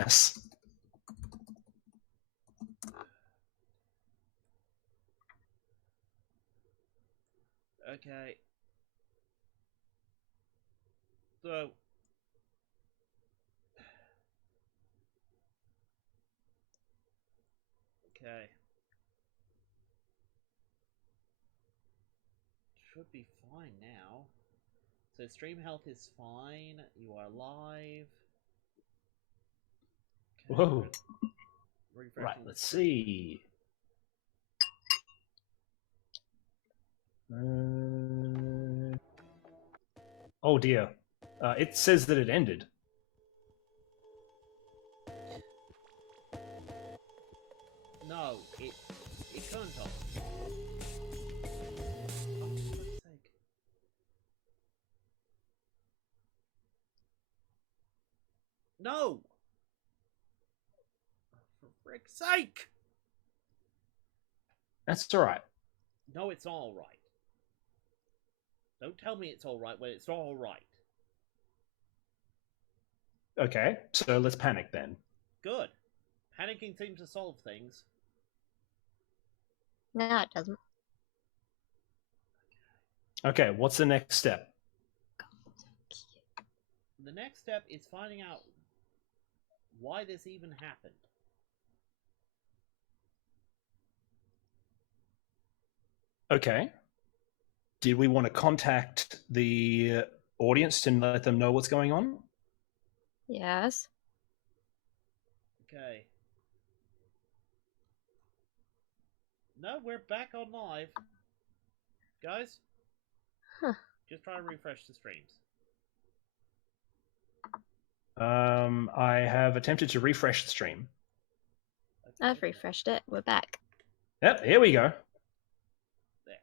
mess. Okay. So... Okay. Should be fine now. So stream health is fine. You are live. Okay. Whoa. Right, let's see. Oh dear. It says that it ended. No, it turned off. No! For frick's sake! That's alright. No, it's all right. Don't tell me it's all right when it's all right. Okay, so let's panic then. Good. Panicking seems to solve things. No, it doesn't. Okay, what's the next step? The next step is finding out why this even happened. Okay. Did we want to contact the audience and let them know what's going on? Yes. Okay. No, we're back on live. Guys? Huh. Just try to refresh the streams. I have attempted to refresh the stream. Okay. I've refreshed it. We're back. Yep, here we go. There.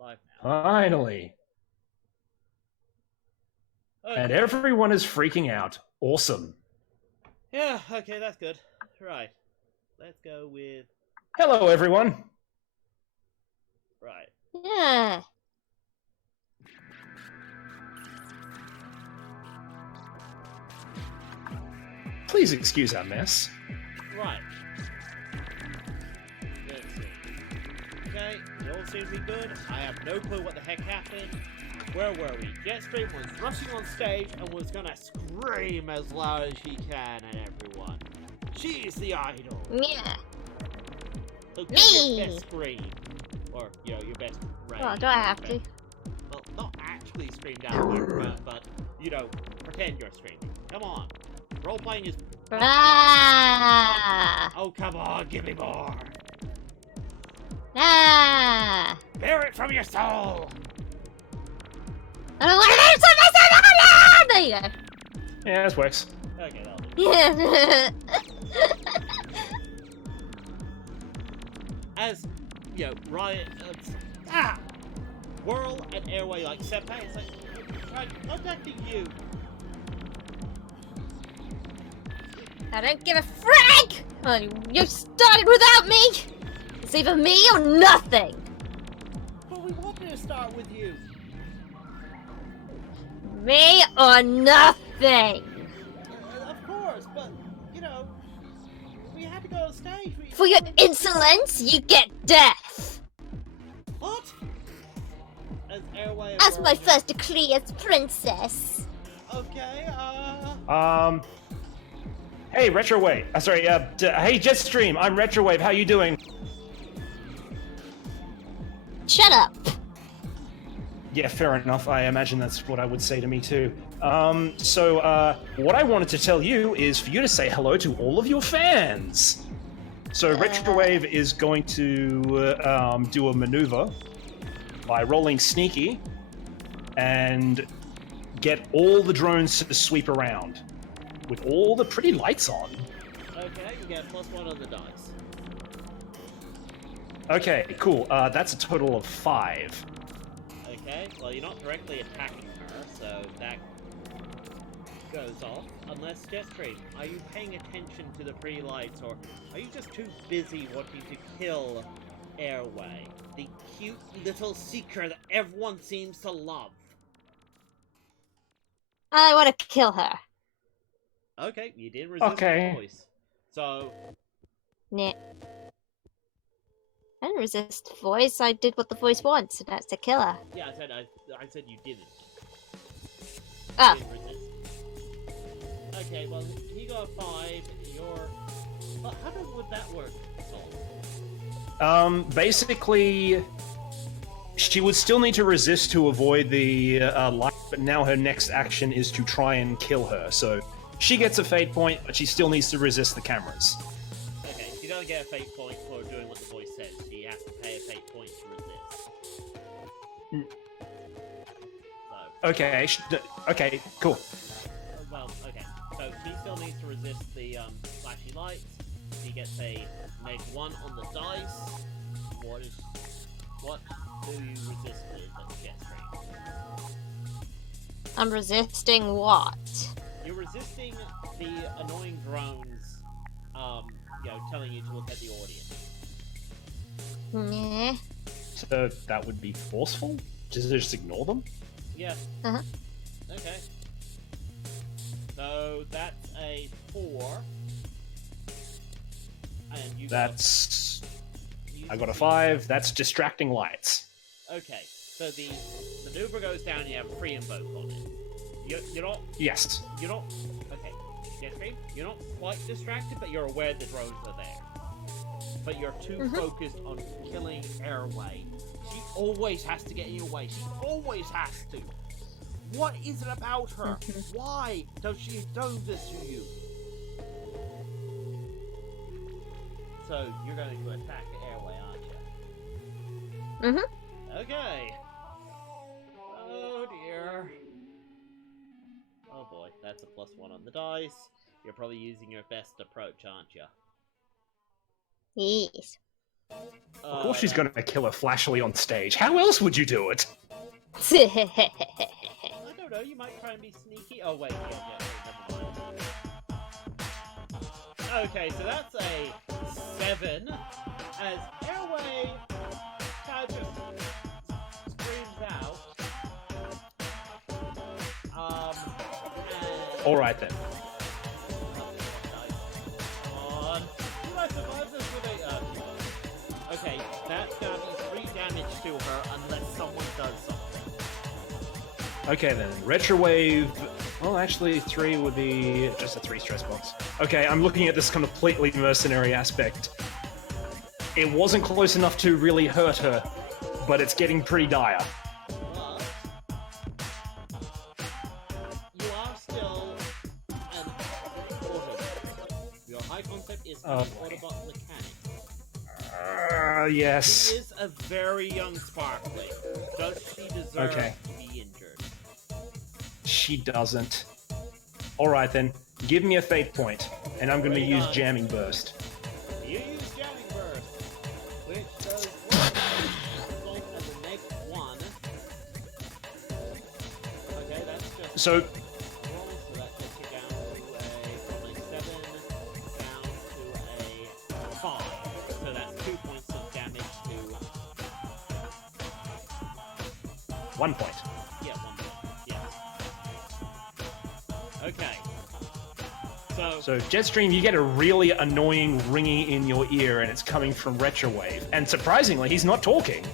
Live now. Finally. Okay. And everyone is freaking out. Awesome. Yeah, okay, that's good. Right. Let's go with... Hello, everyone. Right. Yeah. Please excuse our mess. Right. Let's see. Okay, it all seems to be good. I have no clue what the heck happened. Where were we? JetStream was rushing on stage and was gonna scream as loud as she can at everyone. She's the idol. Yeah. So give your best scream. Or, you know, your best rage. Well, do I have to? Well, not actually scream down the microphone, but, you know, pretend you're screaming. Come on. Role-playing is... Ah! Oh, come on, give me more. Ah! Bear it from your soul. I don't want to myself. There you go. Yeah, this works. Okay, that'll do. Yeah. As, you know, Riot... Whirl and Airway, like, step back. It's like, I'm contacting you. I don't give a frick! Oh, you started without me! It's either me or nothing! But we wanted to start with you. Me or nothing! Of course, but, you know, we had to go on stage. For your insolence, you get death! What? As Airway... As my first decree as princess. Okay, Hey, Retrowave. Sorry, hey, JetStream. I'm Retrowave. How you doing? Shut up! Yeah, fair enough. I imagine that's what I would say to me too. What I wanted to tell you is for you to say hello to all of your fans. So Retrowave is going to do a maneuver by rolling sneaky and get all the drones to sweep around with all the pretty lights on. okay, you get +1 on the dice. Okay, cool. That's a total of 5. Okay, well, you're not directly attacking her, so that goes off. Unless, JetStream, are you paying attention to the pretty lights, or are you just too busy wanting to kill Airway, the cute little seeker that everyone seems to love? I want to kill her. Okay, you did resist the voice. So... Nah. I didn't resist the voice, I did what the voice wants, and that's to kill her. Yeah, I said you didn't. Oh. You didn't resist. Okay, well, he got a 5, you're... Well, how would that work, Sol? Basically, she would still need to resist to avoid the light, but now her next action is to try and kill her, so she gets a fate point, but she still needs to resist the cameras. Okay, she doesn't get a fate point for doing what the voice says. She has to pay a fate point to resist. So. Okay, okay, cool. Well, okay. So she still needs to resist the flashy lights. She gets a -1 on the dice. What do you resist with JetStream? I'm resisting what? You're resisting the annoying drones, telling you to look at the audience. Nah. So that would be forceful? Just ignore them? Yeah. Uh-huh. Okay. So that's a 4. And you I got a 5. That's distracting lights. Okay. So the maneuver goes down. You have a free invoke on it. You're not. Yes. You're not. Okay. JetStream, you're not quite distracted, but you're aware the drones are there. But you're too focused on killing Airway. She always has to get in your way. She always has to. What is it about her? Why does she do this to you? So you're going to attack Airway, aren't you? Okay. Oh dear. Oh boy, that's a +1 on the dice. You're probably using your best approach, aren't you? Yes. Of course she's gonna kill her flashily on stage. How else would you do it? I don't know, you might try and be sneaky. Oh wait, yeah, never mind. Okay, so that's a 7. As Airway kind of just screams out. Alright then. Okay, that's gonna be 3 damage to her unless someone does something. Okay then, Retrowave... Well, actually, 3 would be just a 3 stress box. Okay, I'm looking at this completely mercenary aspect. It wasn't close enough to really hurt her, but it's getting pretty dire. But you are still an Autobot. Your high concept is an Autobot mechanic. Yes. She is a very young Sparkling. Does she deserve to be injured? She doesn't. Alright then, give me a fate point, and I'm gonna use Jamming Burst. You use Jamming Burst, which does result as a -1. Okay, that's just So, roll, so that takes you down to from a 7 down to a 5. So that's 2 points of damage to 1 point. yeah, 1 point. Yeah. Okay. So, JetStream, you get a really annoying ringing in your ear, and it's coming from Retrowave. And surprisingly, he's not talking.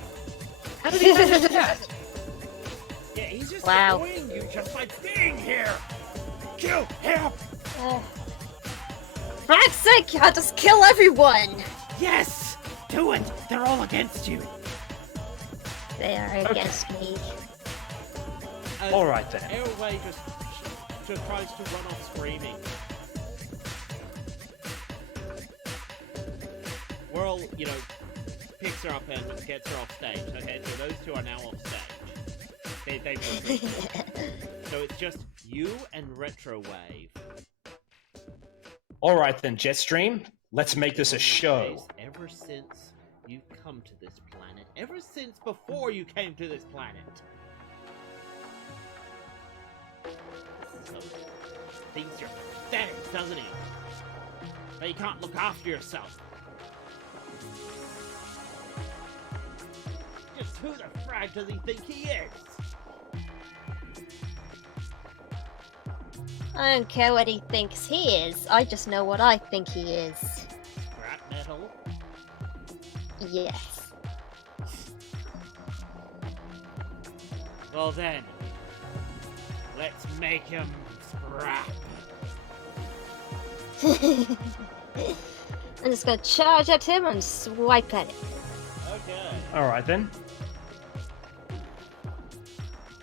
How did he manage that? Yeah, he's just Wow. annoying you just by being here. Kill him. For God's sake, I'll just kill everyone! Yes, do it. They're all against you. They are against me. Alright then. Airway just tries to run off screaming. Whirl, picks her up and gets her off stage. Okay, so those two are now off stage. They've So it's just you and Retrowave. Alright then, Jetstream, let's make this a show. Ever since you've come to this planet, ever since before you came to this planet, thinks you're pathetic, doesn't he? That you can't look after yourself. Just who the frag does he think he is? I don't care what he thinks he is. I just know what I think he is. Scrap metal. Yes. Well then, let's make him scrap. I'm just gonna charge at him and swipe at it. Okay. All right then.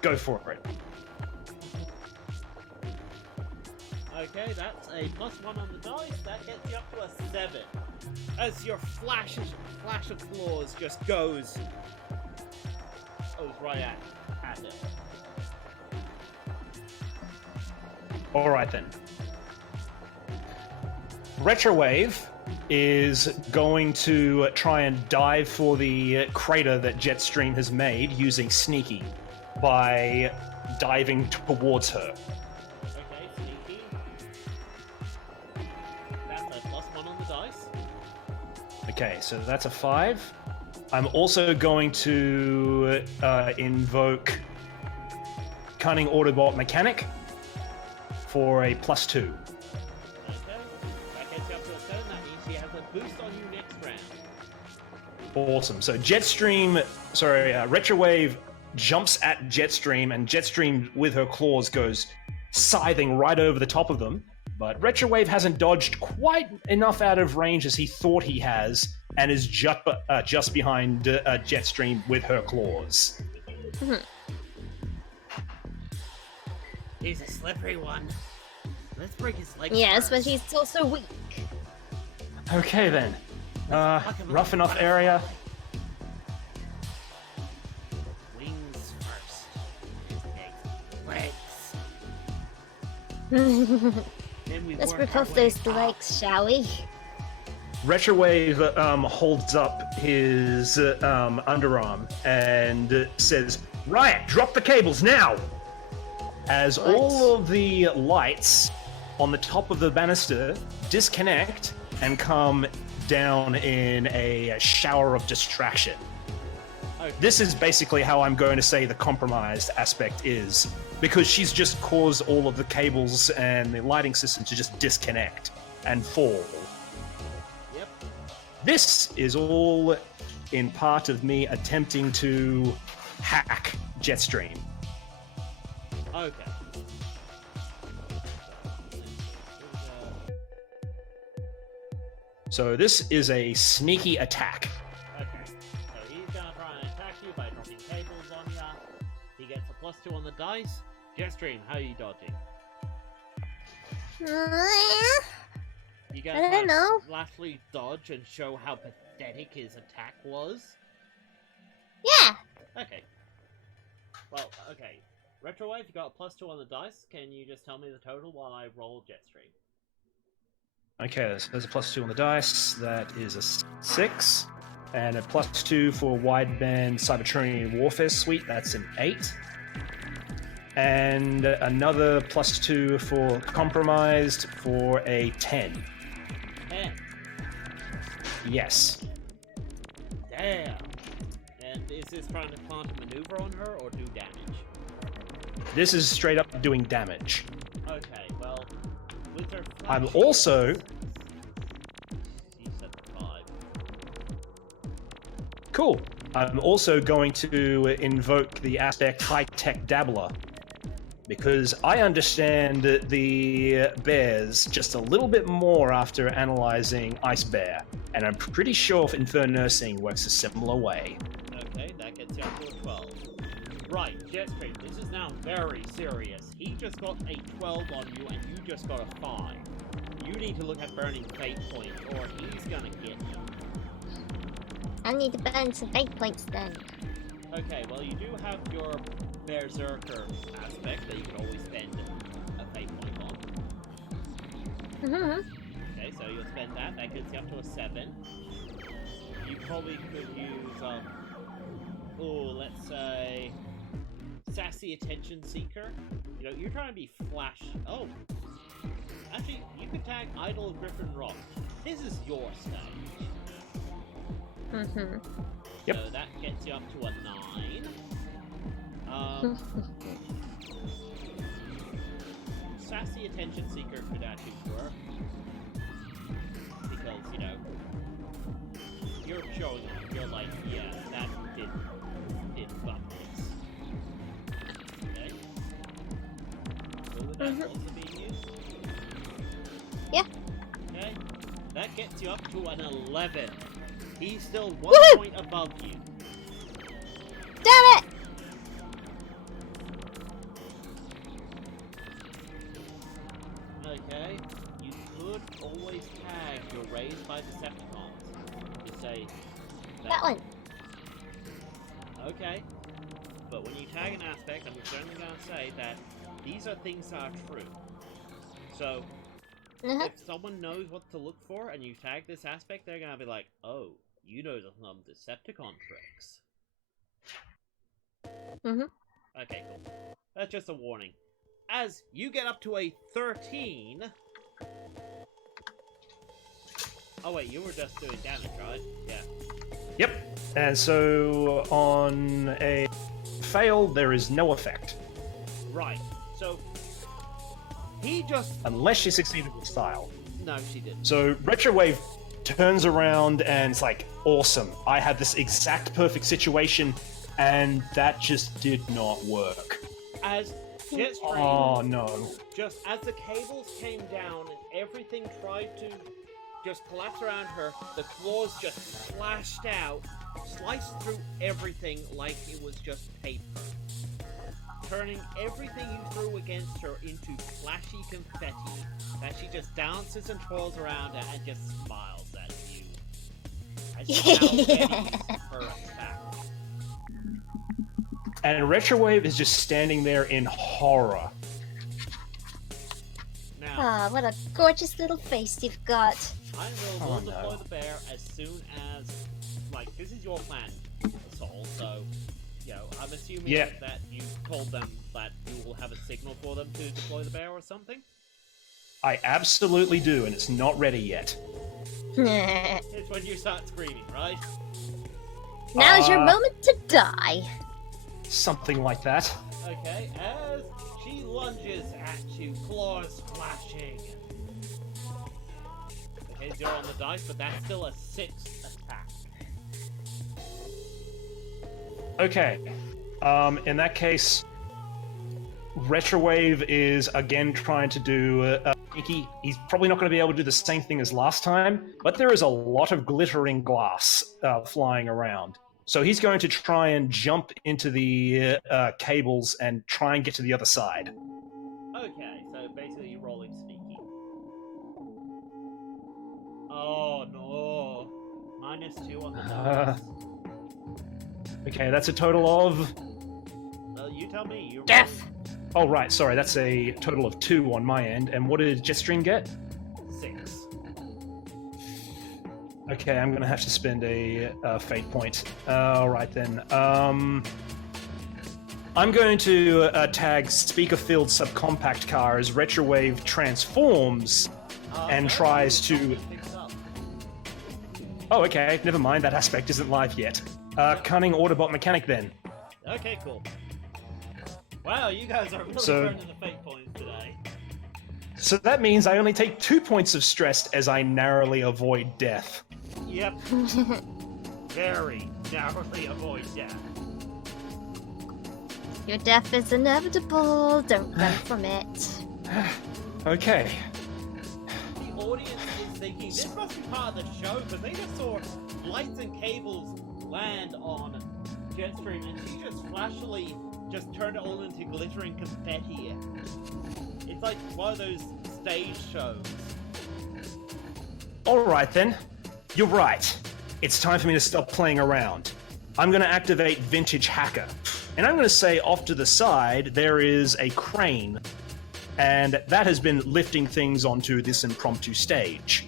Go for it. Okay, that's a +1 on the dice. That gets you up to a 7. As your flash of claws just goes right at it. All right then. Retrowave is going to try and dive for the crater that JetStream has made using Sneaky by diving towards her. Okay, sneaky. That's a +1 on the dice. Okay, so that's a 5. I'm also going to invoke Cunning Autobot Mechanic for a +2. Okay, that gets you up to a 7. That means he has a boost on you next round. Awesome. So Retrowave jumps at JetStream, and JetStream with her claws goes scything right over the top of them. But Retrowave hasn't dodged quite enough out of range as he thought he has, and is just behind JetStream with her claws. He's a slippery one. Let's break his legs. Yes, but first. he's also weak. Okay then. Rough enough area. Wings first. Legs. Then we Let's work rip our off way those up. legs, shall we? Retrowave holds up his underarm and says, "Riot, drop the cables now!" As What? all of the lights on the top of the banister disconnect and come down in a shower of distraction. Okay. This is basically how I'm going to say the compromised aspect is, because she's just caused all of the cables and the lighting system to just disconnect and fall. Yep. This is all in part of me attempting to hack JetStream. Okay. So this is a sneaky attack. Okay. So he's gonna try and attack you by dropping cables on ya. He gets a +2 on the dice. JetStream, how are you dodging? You I gonna don't know. lastly dodge and show how pathetic his attack was? Yeah. Okay. Well, okay. Retrowave, you got a +2 on the dice. Can you just tell me the total while I roll JetStream? Okay, there's a +2 on the dice. That is a 6. And a +2 for Wideband Cybertronian Warfare Suite. That's an 8. And another +2 for Compromised for a 10. 10. Yes. Damn. And is this trying to plant a maneuver on her or do damage? This is straight up doing damage. Okay, well, with her I'm flashing- also... You said 5. Cool. I'm also going to invoke the aspect High-Tech Dabbler, because I understand the bears just a little bit more after analyzing Ice Bear, and I'm pretty sure Inferno Nursing works a similar way. Okay, that gets you up to a 12. Right, JetStream, this is now very serious. He just got a 12 on you, and you just got a 5. You need to look at burning fate points, or he's gonna get you. I need to burn some fate points then. Okay, well, you do have your BEARSERKER aspect that you can always spend a fate point on. Okay, so you'll spend that. That gets you up to a 7. You probably could use, let's say, Sassy Attention Seeker. You know, you're trying to be flash. Oh, actually, you could tag Idle Griffin Rock. This is your stage. Yep. So that gets you up to a 9. So sassy attention seeker could actually work. Because, you know, you're showing off. You're like, yeah, that did butt this. Okay? Will that also be used? Yeah. Okay. That gets you up to an 11. He's still 1 point above you. Damn it! Okay. You could always tag your raised by Decepticons to say That one. Okay. But when you tag an aspect, I'm certainly going to say that these are things that are true. So, if someone knows what to look for and you tag this aspect, they're going to be like, oh, you know some Decepticon tricks. Okay, cool. That's just a warning. As you get up to a 13... Oh wait, you were just doing damage, right? Yeah. Yep. And so on a fail, there is no effect. Right. So, he just... Unless she succeeded with style. No, she didn't. So Retrowave turns around and it's like, awesome. I had this exact perfect situation, and that just did not work. As JetStream, oh no. just as the cables came down and everything tried to just collapse around her, the claws just flashed out, sliced through everything like it was just paper, turning everything you threw against her into flashy confetti that she just dances and twirls around and just smiles at you. As she's now ready her attack. And Retrowave is just standing there in horror. Now, Ah, what a gorgeous little face you've got. I will deploy the bear as soon as, like, this is your plan, Soul, so, you know, I'm assuming that you told them that you will have a signal for them to deploy the bear or something? I absolutely do, and it's not ready yet. It's when you start screaming, right? Now is your moment to die. Something like that. Okay, as she lunges at you, claws flashing. Okay, 0 on the dice, but that's still a 6 attack. Okay. In that case, Retrowave is again trying to do sneaky. He's probably not going to be able to do the same thing as last time, but there is a lot of glittering glass flying around. So he's going to try and jump into the cables and try and get to the other side. Okay, so basically you're rolling sneaky. Oh no. -2 on the dice. Okay, that's a total of... Well, you tell me. You're Death! Oh, right, sorry, that's a total of 2 on my end. And what did JetStream get? 6. Okay, I'm gonna have to spend a fate point. Alright then. I'm going to tag speaker-filled subcompact car as Retrowave transforms and tries to... Oh, okay, never mind, that aspect isn't live yet. Cunning Autobot mechanic then. Okay, cool. Wow, you guys are really turning the fate points today. So that means I only take 2 points of stress as I narrowly avoid death. Yep. Very narrowly avoid death. Your death is inevitable. Don't run from it. Okay. The audience is thinking, this must be part of the show, because they just saw lights and cables land on JetStream, and she just flashily just turned it all into glittering confetti. It's like one of those stage shows. Alright then. You're right. It's time for me to stop playing around. I'm going to activate Vintage Hacker. And I'm going to say off to the side there is a crane. And that has been lifting things onto this impromptu stage.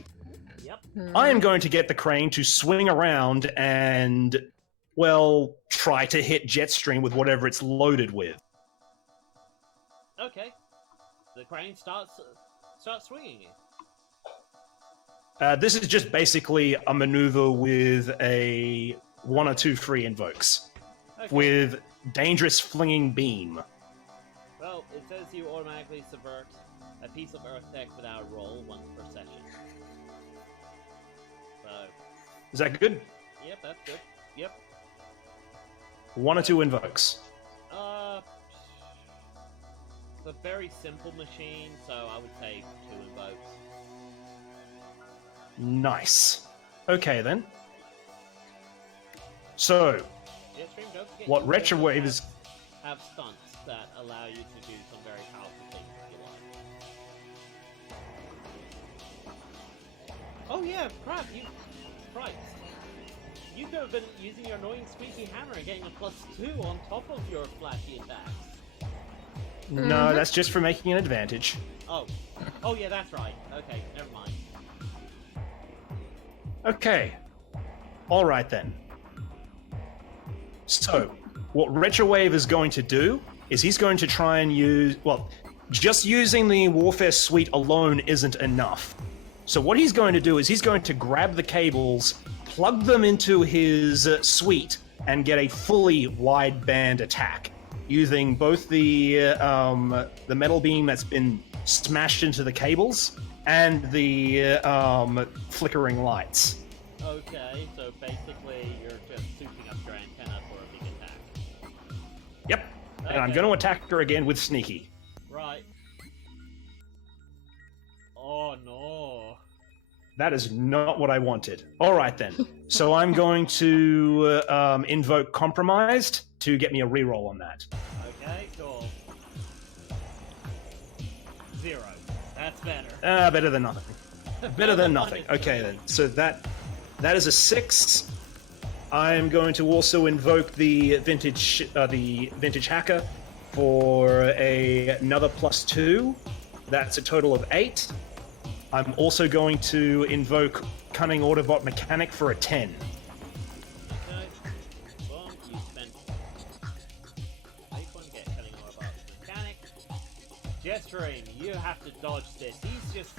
Yep. I am going to get the crane to swing around and, well, try to hit JetStream with whatever it's loaded with. Okay. The crane starts swinging it. This is just basically a maneuver with a 1 or 2 free invokes. Okay. With dangerous flinging beam. Well, it says you automatically subvert a piece of Earth tech without a roll once per session. So, Is that good? yep, that's good. Yep. 1 or 2 invokes. It's a very simple machine, so I would say 2 invokes. Nice. Okay then. So, JetStream, don't forget what you also Retrowave is... have stunts that allow you to do some very powerful things if you like. Oh yeah, crap, Christ. You could have been using your annoying squeaky hammer and getting a +2 on top of your flashy attacks. No, that's just for making an advantage. Oh. Oh yeah, that's right. Okay, never mind. Okay. Alright then. So, what Retrowave is going to do is he's going to try and use... Well, just using the Warfare Suite alone isn't enough. So what he's going to do is he's going to grab the cables, plug them into his suite, and get a fully wide-band attack, using both the metal beam that's been smashed into the cables and the flickering lights. Okay, so basically you're just souping up your antenna for a big attack. Yep. And I'm Okay. going to attack her again with Sneaky. Right. Oh no. That is not what I wanted. All right then. So I'm going to invoke Compromised to get me a reroll on that. Okay, cool. 0. That's better. Better than nothing. Better than nothing. Okay then. So that is a 6. I'm going to also invoke the vintage hacker for another +2. That's a total of 8. I'm also going to invoke Cunning Autobot Mechanic for a 10. Okay. Boom, you spent 8 1 get cutting more about mechanic. JetStream, you have to dodge this. He's just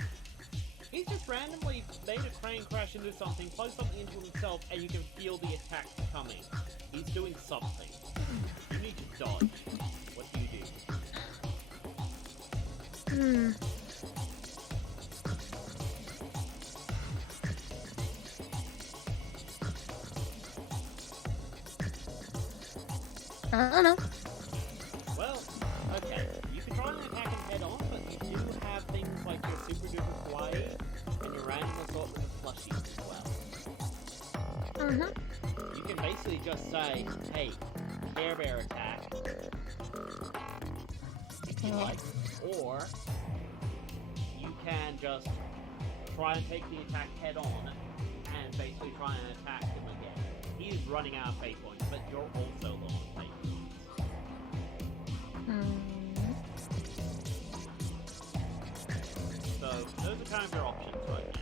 randomly made a crane crash into something, plug something into himself, and you can feel the attack coming. He's doing something. You need to dodge. What do you do? I don't know. Well, okay. You can try and attack him head on, but you do have things like your super duper kawaii and your random assortment of plushies as well. You can basically just say, hey, Care Bear attack, if you like, or you can just try and take the attack head on and basically try and attack him again. He's running out of fate points, but you're also low on fate points. So, those are kind of your options right now.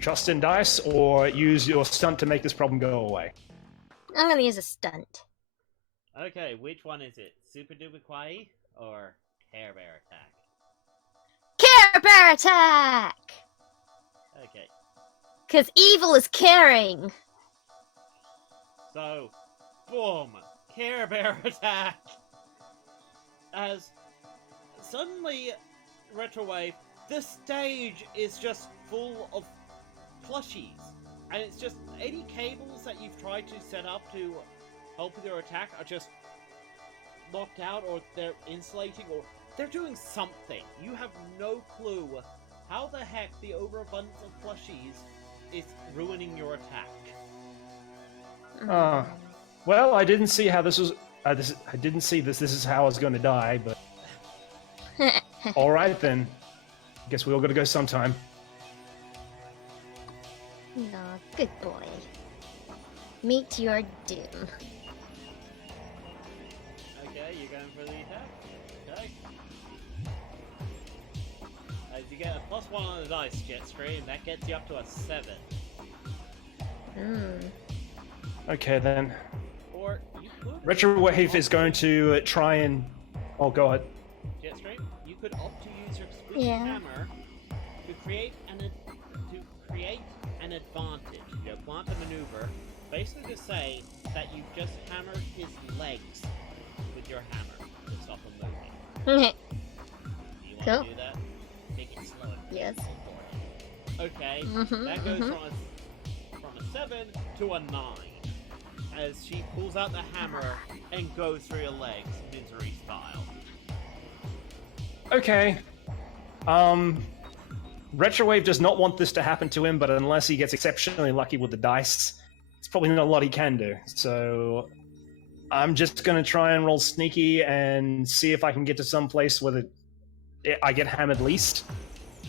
Trust in dice, or use your stunt to make this problem go away. I'm gonna use a stunt. Okay, which one is it? Super Duper Kawaii or Care Bear attack? Care Bear attack! Okay, Cause evil is caring. so, boom! Care Bear attack! As suddenly, Retrowave, this stage is just full of plushies. And it's just any cables that you've tried to set up to help with your attack are just knocked out, or they're insulating, or they're doing something. You have no clue how the heck the overabundance of plushies is ruining your attack. Well, I didn't see how this was... I didn't see this. This is how I was going to die, but... All right, then. Guess we all got to go sometime. No, good boy. Meet your doom. Okay, you're going for the attack? Okay. As you get a +1 on the dice, JetStream, that gets you up to a 7. Okay, then. Or you could... Retrowave is going to try and... Oh, go ahead. JetStream, you could opt to use your squeaky hammer to create an advantage, plant a maneuver, basically to say that you just hammered his legs with your hammer to stop him moving. Okay. Do you want Cool. to do that? Make it slow. Yes. Okay, Mhm, that goes mhm. from a 7 to a 9. As she pulls out the hammer and goes through your legs, misery style. Okay. Retrowave does not want this to happen to him, but unless he gets exceptionally lucky with the dice, it's probably not a lot he can do. So I'm just going to try and roll sneaky and see if I can get to some place where I get hammered least.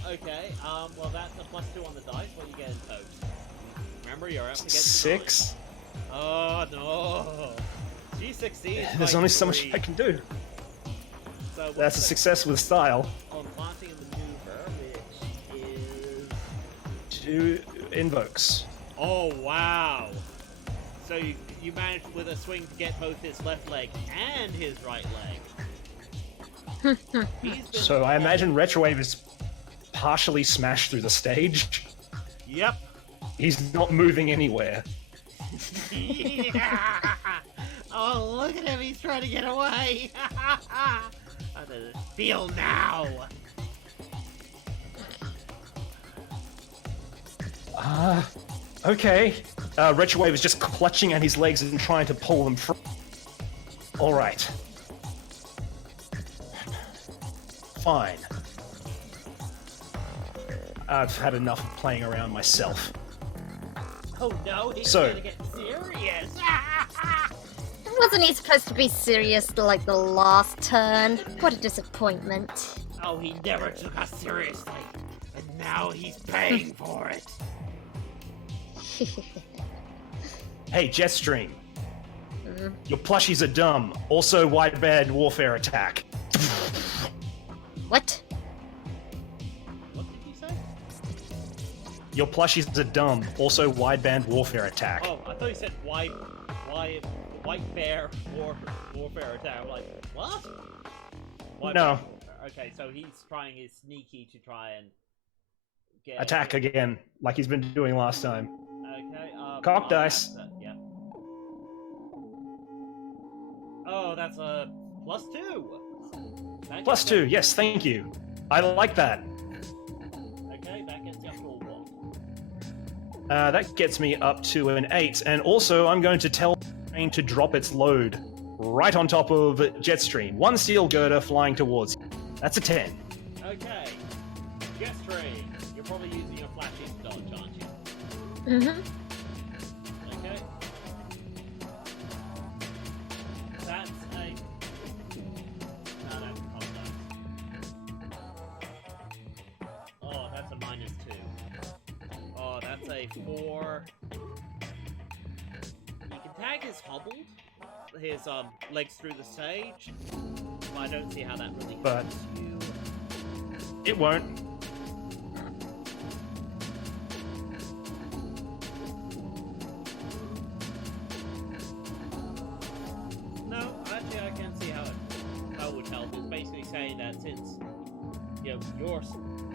Okay, well that's a +2 on the dice. What are you getting, Toad? Remember, you're up against 6. 9. Oh no! She succeeds. There's by only so 3. much I can do. So what's That's a success with style. on planting and maneuver, which is 2 invokes. oh wow! So you managed with a swing to get both his left leg and his right leg. He's been So I imagine Retrowave is partially smashed through the stage. Yep. He's not moving anywhere. Yeah. Oh, look at him! He's trying to get away. How does it feel now? Okay. Retrowave is just clutching at his legs and trying to pull them free. Alright. Fine. I've had enough of playing around myself. Oh no, he's So- gonna get serious. Wasn't he supposed to be serious like the last turn? What a disappointment. Oh, he never took us seriously, and now he's paying for it. Hey, JetStream. Mm. Your plushies are dumb. Also, wideband warfare attack. What? What did you say? Your plushies are dumb. Also, wideband warfare attack. Oh, I thought you said white bear warfare attack. I'm like, what? White No. bear warfare. Okay, so he's trying his sneaky to try and get Attack again, like he's been doing last time. Okay. Cock oh, dice. Yeah. Oh, that's a +2. That Plus gets 2, yes, thank you. I like that. Okay, that gets you up to a 1. That gets me up to an 8, and also I'm going to tell the train to drop its load right on top of JetStream. 1 steel girder flying towards you. That's a 10. Okay. JetStream. You're probably using your flashing dodge, aren't you? Mm-hmm. Okay. That's a... No, that's a dice. Oh, that's a -2. Oh, that's a 4. You can tag his hobbled, his legs through the stage, but I don't see how that really But- helps you. It won't. No, actually, I can see how it would help. It's basically saying that since you're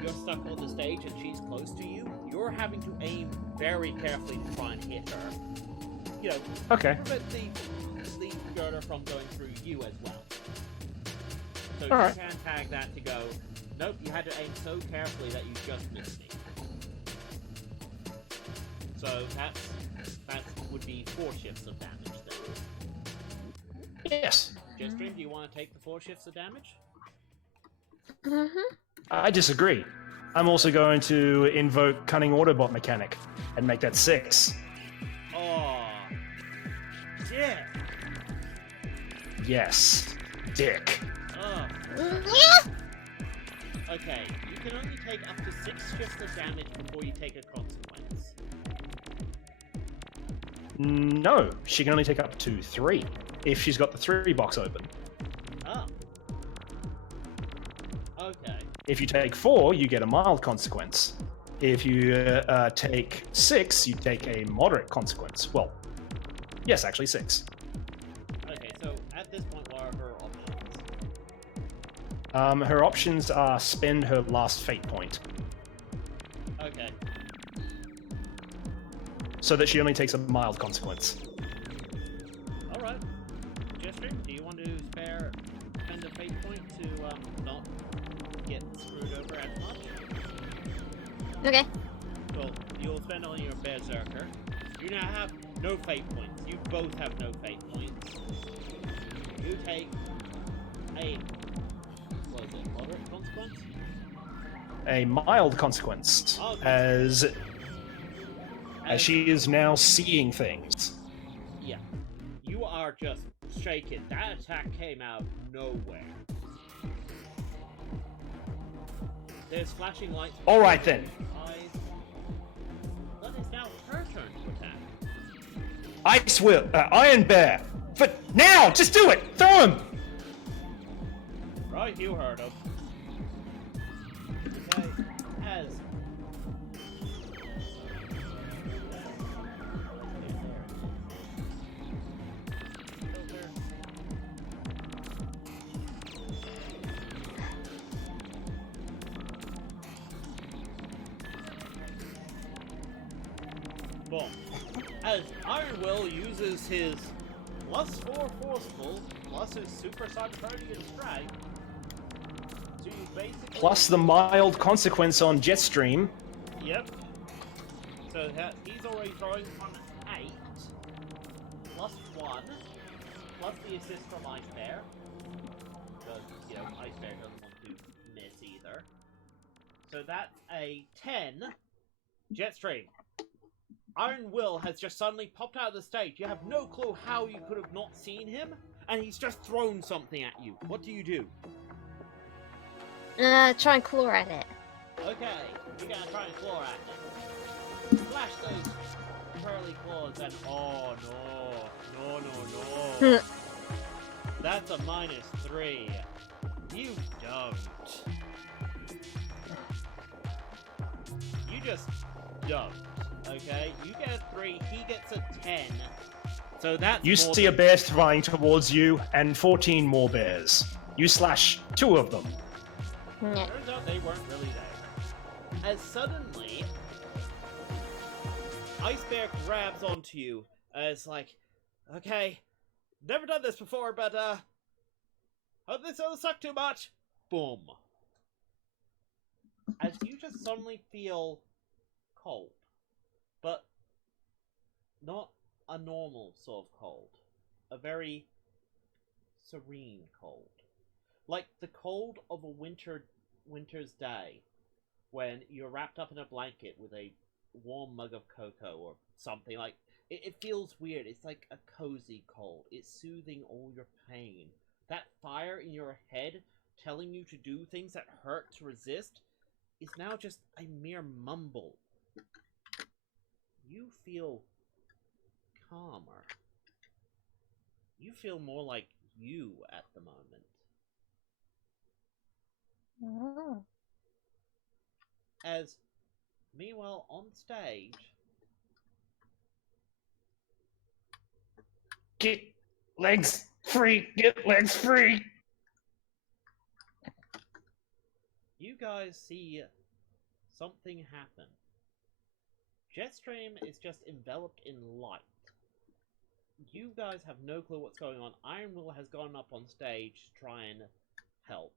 stuck on the stage and she's close to you, you're having to aim very carefully to try and hit her. Okay. Prevent the girder from going through you as well. So you Alright. can tag that to go. Nope, you had to aim so carefully that you just missed me. So that would be 4 shifts of damage then. Yes. JetStream, do you want to take the 4 shifts of damage? Mm-hmm. I disagree. I'm also going to invoke Cunning Autobot Mechanic and make that 6. Oh, yeah. Yes. Dick. Oh, Yeah. okay. You can only take up to 6 shifts of damage before you take a consequence. No, she can only take up to 3 if she's got the 3 box open. Oh. Okay. If you take 4, you get a mild consequence. If you take 6, you take a moderate consequence. Well, yes, actually 6. Okay, so at this point, what are her options? Her options are spend her last fate point, Okay. so that she only takes a mild consequence. Alright. JetStream, do you want to spend a fate point to to not get screwed over as much. Okay. So you'll spend on your Berserker. You now have no fate points. You both have no fate points. You take a what is it? Moderate consequence? A mild consequence, Oh, as she is now seeing things. Yeah. You are just shaken. That attack came out of nowhere. There's flashing lights. All right then. Eyes. But it's now her turn to attack. Iron Bear. But now, just do it. Throw him. Right, you heard him. Okay, as boom. As Iron Will uses his +4 forceful plus his super Cybertronian strike to basically Plus the mild consequence on JetStream. Yep. So that he's already throwing on 8 +1 plus the assist from Ice Bear. Because, you know, Ice Bear doesn't want to miss either. So that's a 10 Jetstream. Iron Will has just suddenly popped out of the stage. You have no clue how you could have not seen him, and he's just thrown something at you. What do you do? Try and claw at it. Okay, you're gonna try and claw at it. Flash those curly claws and oh no. That's a -3. You don't. You just don't. Okay, you get a 3, he gets a 10. So that's You more see a bear flying towards you, and 14 more bears. You slash 2 of them. Yeah. Turns out they weren't really there. As suddenly, Ice Bear grabs onto you. It's like, okay, never done this before, but hope this doesn't suck too much. Boom. As you just suddenly feel cold, but not a normal sort of cold. A very serene cold. Like the cold of a winter's day when you're wrapped up in a blanket with a warm mug of cocoa or something. Like it feels weird. It's like a cozy cold. It's soothing all your pain. That fire in your head telling you to do things that hurt to resist is now just a mere mumble. You feel calmer. You feel more like you at the moment. Oh. As, meanwhile, on stage... Get legs free! Get legs free! You guys see something happen. JetStream is just enveloped in light. You guys have no clue what's going on. Iron Will has gone up on stage to try and help.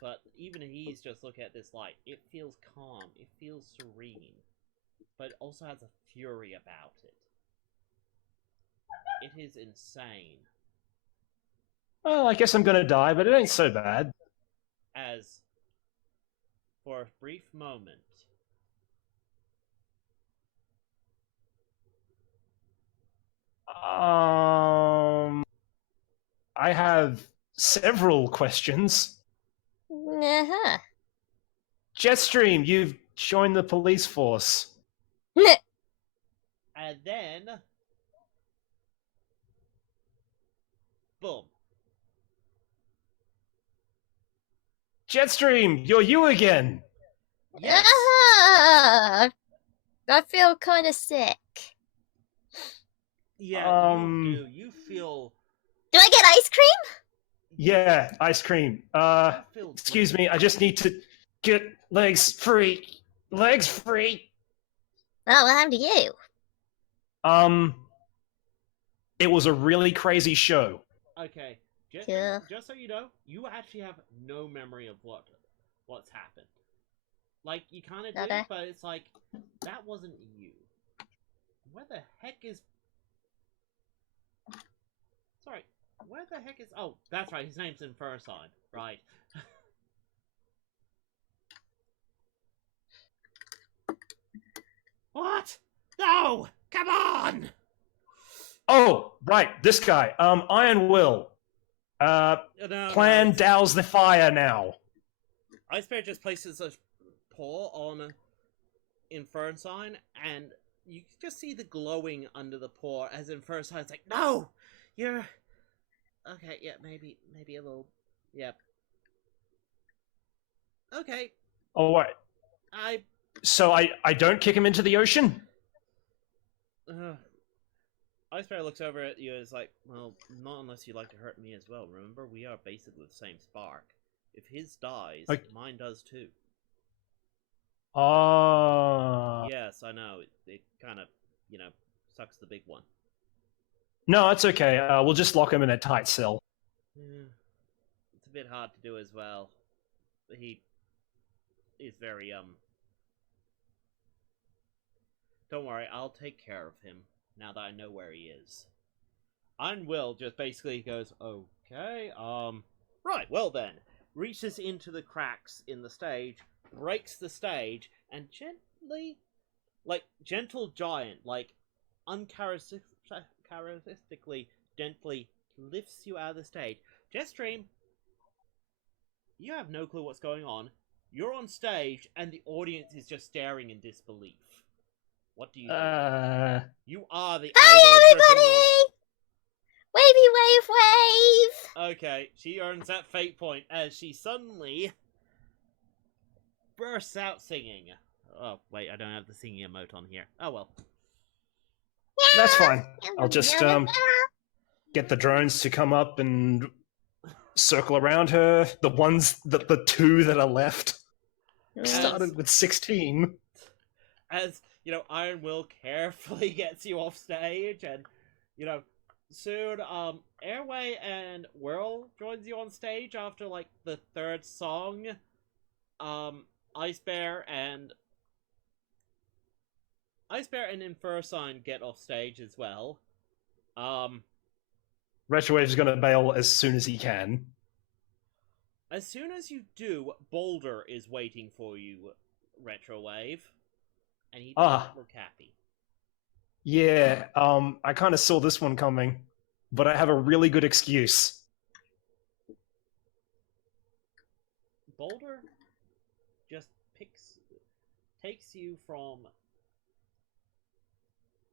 But even he's just looking at this light. It feels calm. It feels serene. But it also has a fury about it. It is insane. Well, I guess I'm gonna die, but it ain't so bad. As, for a brief moment, I have several questions. Uh-huh. JetStream, you've joined the police force. and then... boom. JetStream, you're you again. Yes! I feel kind of sick. Yeah, you do. You feel... Do I get ice cream? Yeah, ice cream. you feel Excuse me, I just need to get legs free. Legs free. Oh, what happened to you? It was a really crazy show. Okay, Yeah. Just so you know, you actually have no memory of what's happened. Like, you kind of do, Okay. but it's like, that wasn't you. Where the heck is... Sorry, where the heck is... Oh, that's right, his name's Infersign. Right. What? No! Come on! Oh, right, this guy. Iron Will. Plan douse the fire now. Ice Bear just places a paw on Infersign, and you just see the glowing under the paw as Infersign's like, no! You're... Okay, yeah, maybe a little... Yep. Okay, Oh, wait. So I don't kick him into the ocean? Ice Bear looks over at you and is like, well, not unless you'd like to hurt me as well. Remember, we are basically the same spark. If his dies, mine does too. Yes, I know. It kind of, sucks the big one. No, it's okay. We'll just lock him in a tight cell. It's a bit hard to do as well. He is very, Don't worry, I'll take care of him, now that I know where he is. And Will just basically goes, okay, right, well then. Reaches into the cracks in the stage, breaks the stage, and gently, like, gentle giant, like, uncharacteristically gently lifts you out of the stage. JetStream, you have no clue what's going on. You're on stage, and the audience is just staring in disbelief. What do you do? You are the Hi, everybody! Wavy wave wave! Okay, she earns that fate point as she suddenly bursts out singing. Oh, wait, I don't have the singing emote on here. Oh, well. That's fine. I'll just get the drones to come up and circle around her. The two that are left. Started with 16. As, Iron Will carefully gets you off stage, and, soon, Airway and Whirl joins you on stage after, like, the third song. Ice Bear and Infersign get off stage as well. Retrowave's gonna bail as soon as he can. As soon as you do, Boulder is waiting for you, Retrowave. And he doesn't look happy. Yeah, I kind of saw this one coming, but I have a really good excuse. Boulder just takes you from...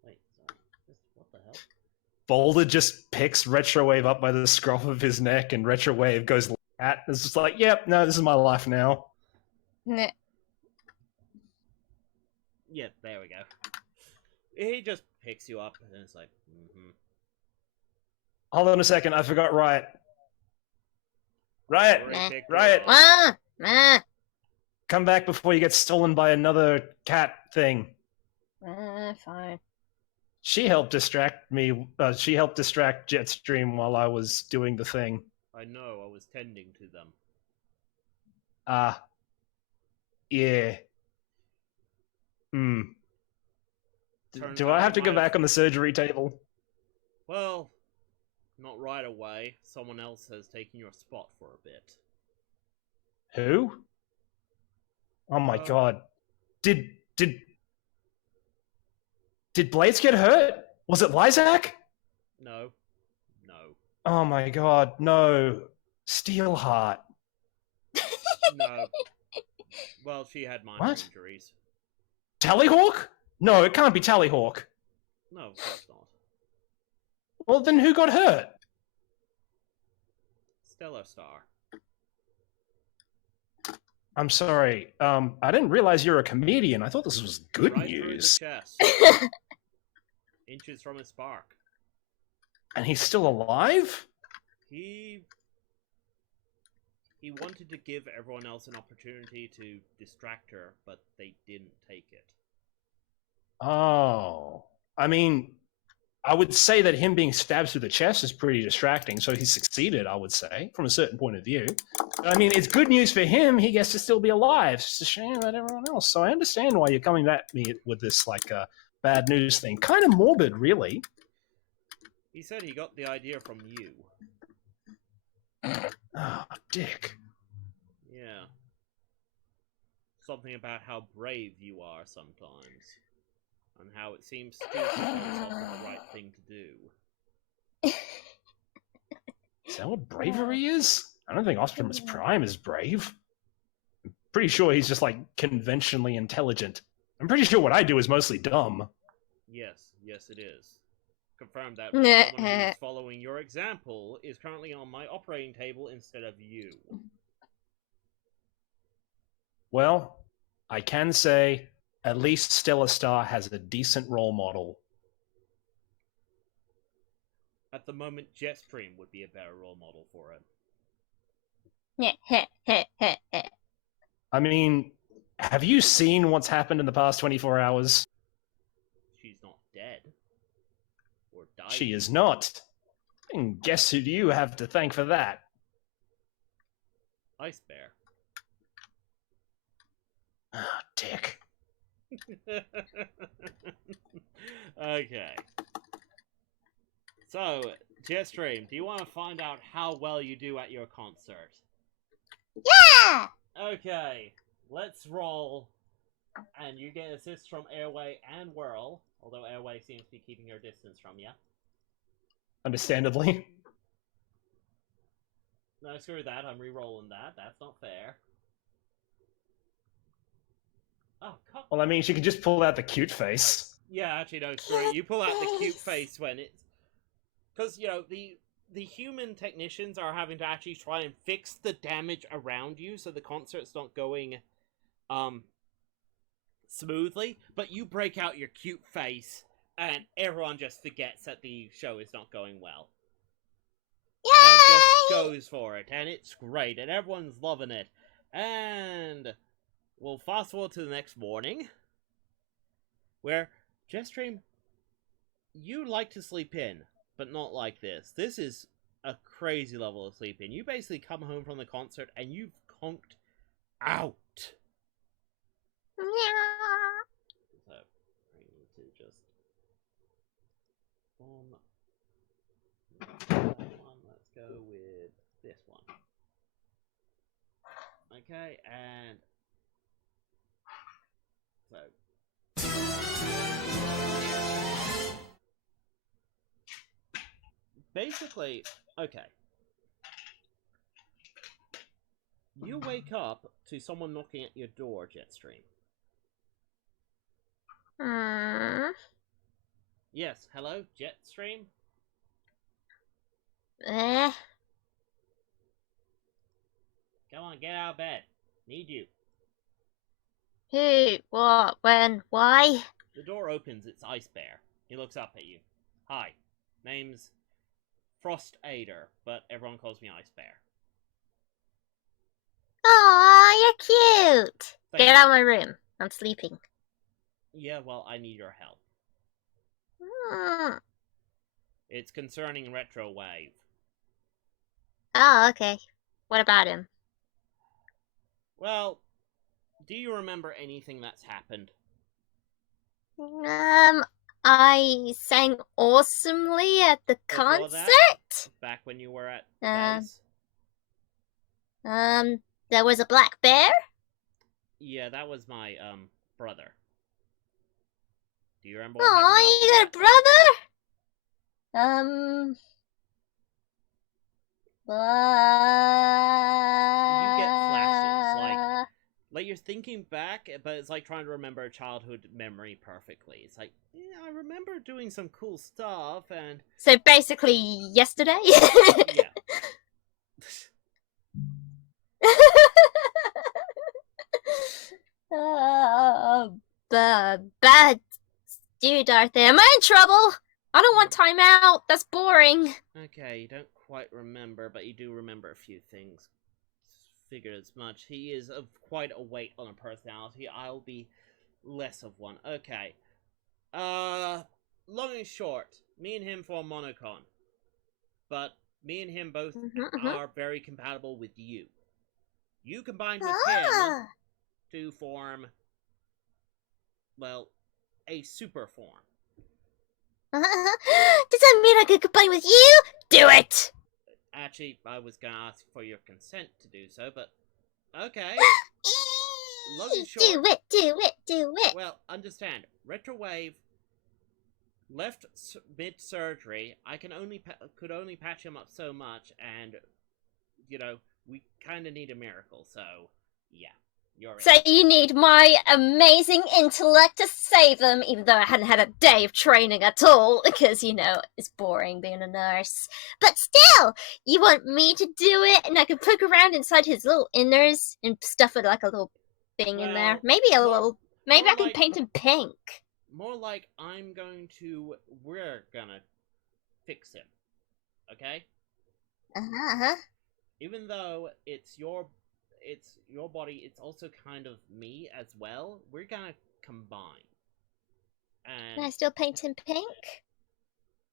Wait, sorry. What the hell? Boulder just picks Retrowave up by the scruff of his neck, and Retrowave goes at. It's just like, yep, no, this is my life now. Nah. Yeah, there we go. He just picks you up, and it's like, Hold on a second, I forgot Riot. Riot! Riot! Come back before you get stolen by another cat thing. Fine. She helped distract me. She helped distract JetStream while I was doing the thing. I know, I was tending to them. Yeah. Do I have to go back on the surgery table? Well, not right away. Someone else has taken your spot for a bit. Who? Oh my god. Did Blades get hurt? Was it Lysak? No. Oh my god, no. Steelheart. No. Well, she had minor injuries. Tallyhawk? No, it can't be Tallyhawk. No, of course not. Well, then who got hurt? Stellar Star. I'm sorry. I didn't realize you're a comedian. I thought this was good news. Through the chest. Inches from his spark. And he's still alive? He wanted to give everyone else an opportunity to distract her, but they didn't take it. Oh. I mean, I would say that him being stabbed through the chest is pretty distracting, so he succeeded, I would say, from a certain point of view. I mean, it's good news for him. He gets to still be alive. It's just a shame about everyone else. So I understand why you're coming back at me with this, like, bad news thing. Kind of morbid, really. He said he got the idea from you. Oh, dick. Yeah. Something about how brave you are sometimes. And how it seems stupid but it's often the right thing to do. Is that what bravery is? I don't think Optimus Prime is brave. I'm pretty sure he's just, like, conventionally intelligent. I'm pretty sure what I do is mostly dumb. Yes, yes it is. Confirm that someone who's following your example is currently on my operating table instead of you. Well, I can say at least Stellar Star has a decent role model. At the moment, JetStream would be a better role model for it. I mean, have you seen what's happened in the past 24 hours? She's not dead. Or died. She is not. And guess who do you have to thank for that? Ice Bear. Ah, dick. Okay. So, JetStream, do you want to find out how well you do at your concert? Yeah! Okay, let's roll. And you get assists from Airway and Whirl, although Airway seems to be keeping her distance from you. Understandably. No, screw that, I'm re-rolling that. That's not fair. Oh, come. Well, I mean, she could just pull out the cute face. Yeah, actually, no, screw it. You pull out the cute face when it's... Because, you know, the human technicians are having to actually try and fix the damage around you so the concert's not going, smoothly. But you break out your cute face, and everyone just forgets that the show is not going well. Yay! And it just goes for it, and it's great, and everyone's loving it. And we'll fast forward to the next morning, where, JetStream, you like to sleep in, but not like this. This is a crazy level of sleep in. You basically come home from the concert, and you've conked out. So, I need to just... let's go with this one. Okay, and... So... Basically, okay. You wake up to someone knocking at your door, JetStream. Yes, hello, JetStream? Come on, get out of bed. Need you. Who? What? When? Why? The door opens, it's Ice Bear. He looks up at you. Hi, name's Frost Aider, but everyone calls me Ice Bear. Aw, you're cute! Thank Get you. out of my room. I'm sleeping. Yeah, well, I need your help. Mm. It's concerning Retro Wave. Oh, okay. What about him? Well, do you remember anything that's happened? I sang awesomely at the Before that? concert. Back when you were at Um, base? There was a black bear. Yeah, that was my, brother. Do you remember what Aw, happened you after got a brother? You get flashes, like you're thinking back, but it's like trying to remember a childhood memory perfectly. It's like, yeah, I remember doing some cool stuff, and... So basically, yesterday? Yeah. Bad dude, Arthur. Am I in trouble? I don't want timeout. That's boring. Okay, you don't quite remember, but you do remember a few things. Figured as much. He is of quite a weight on a personality. I'll be less of one. Okay. long and short, me and him form Monocon. But me and him both are very compatible with you. You combined with him to form, well, a super form. Does that mean I could combine with you? Do it! Actually, I was gonna ask for your consent to do so, but okay. Long and short, Do it! well, understand. Retrowave left mid-surgery. I could only patch him up so much, and, you know, we kind of need a miracle, so, yeah. So you need my amazing intellect to save them, even though I hadn't had a day of training at all, because, you know, it's boring being a nurse. But still, you want me to do it, and I can poke around inside his little inners and stuff it like a little thing in there. Maybe a little... Maybe I can paint him pink. More like we're gonna fix him. Okay? Even though it's your body, it's also kind of me as well. We're gonna combine. And can I still paint him pink?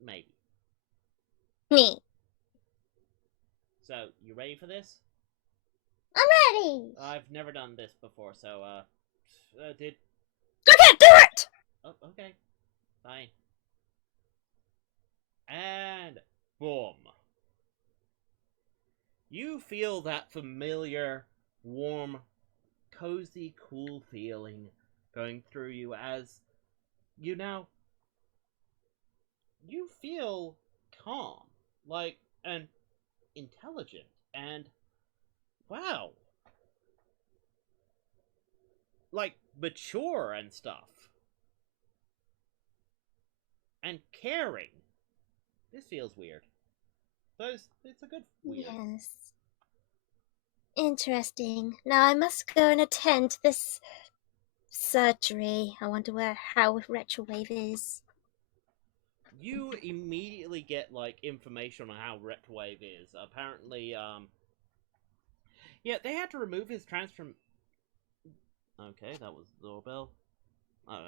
Maybe. Neat. So, you ready for this? I'm ready! I've never done this before, so, I can't do it! Oh, okay. Fine. And boom. You feel that familiar, warm, cozy, cool feeling going through you as you feel calm, like, and intelligent, and wow. Like, mature and stuff. And caring. This feels weird. So it's a good weird. Yes. Interesting. Now I must go and attend this surgery. I wonder how Retrowave is. You immediately get, like, information on how Retrowave is. Apparently, yeah, they had to remove his transform... Okay, that was the doorbell. Oh,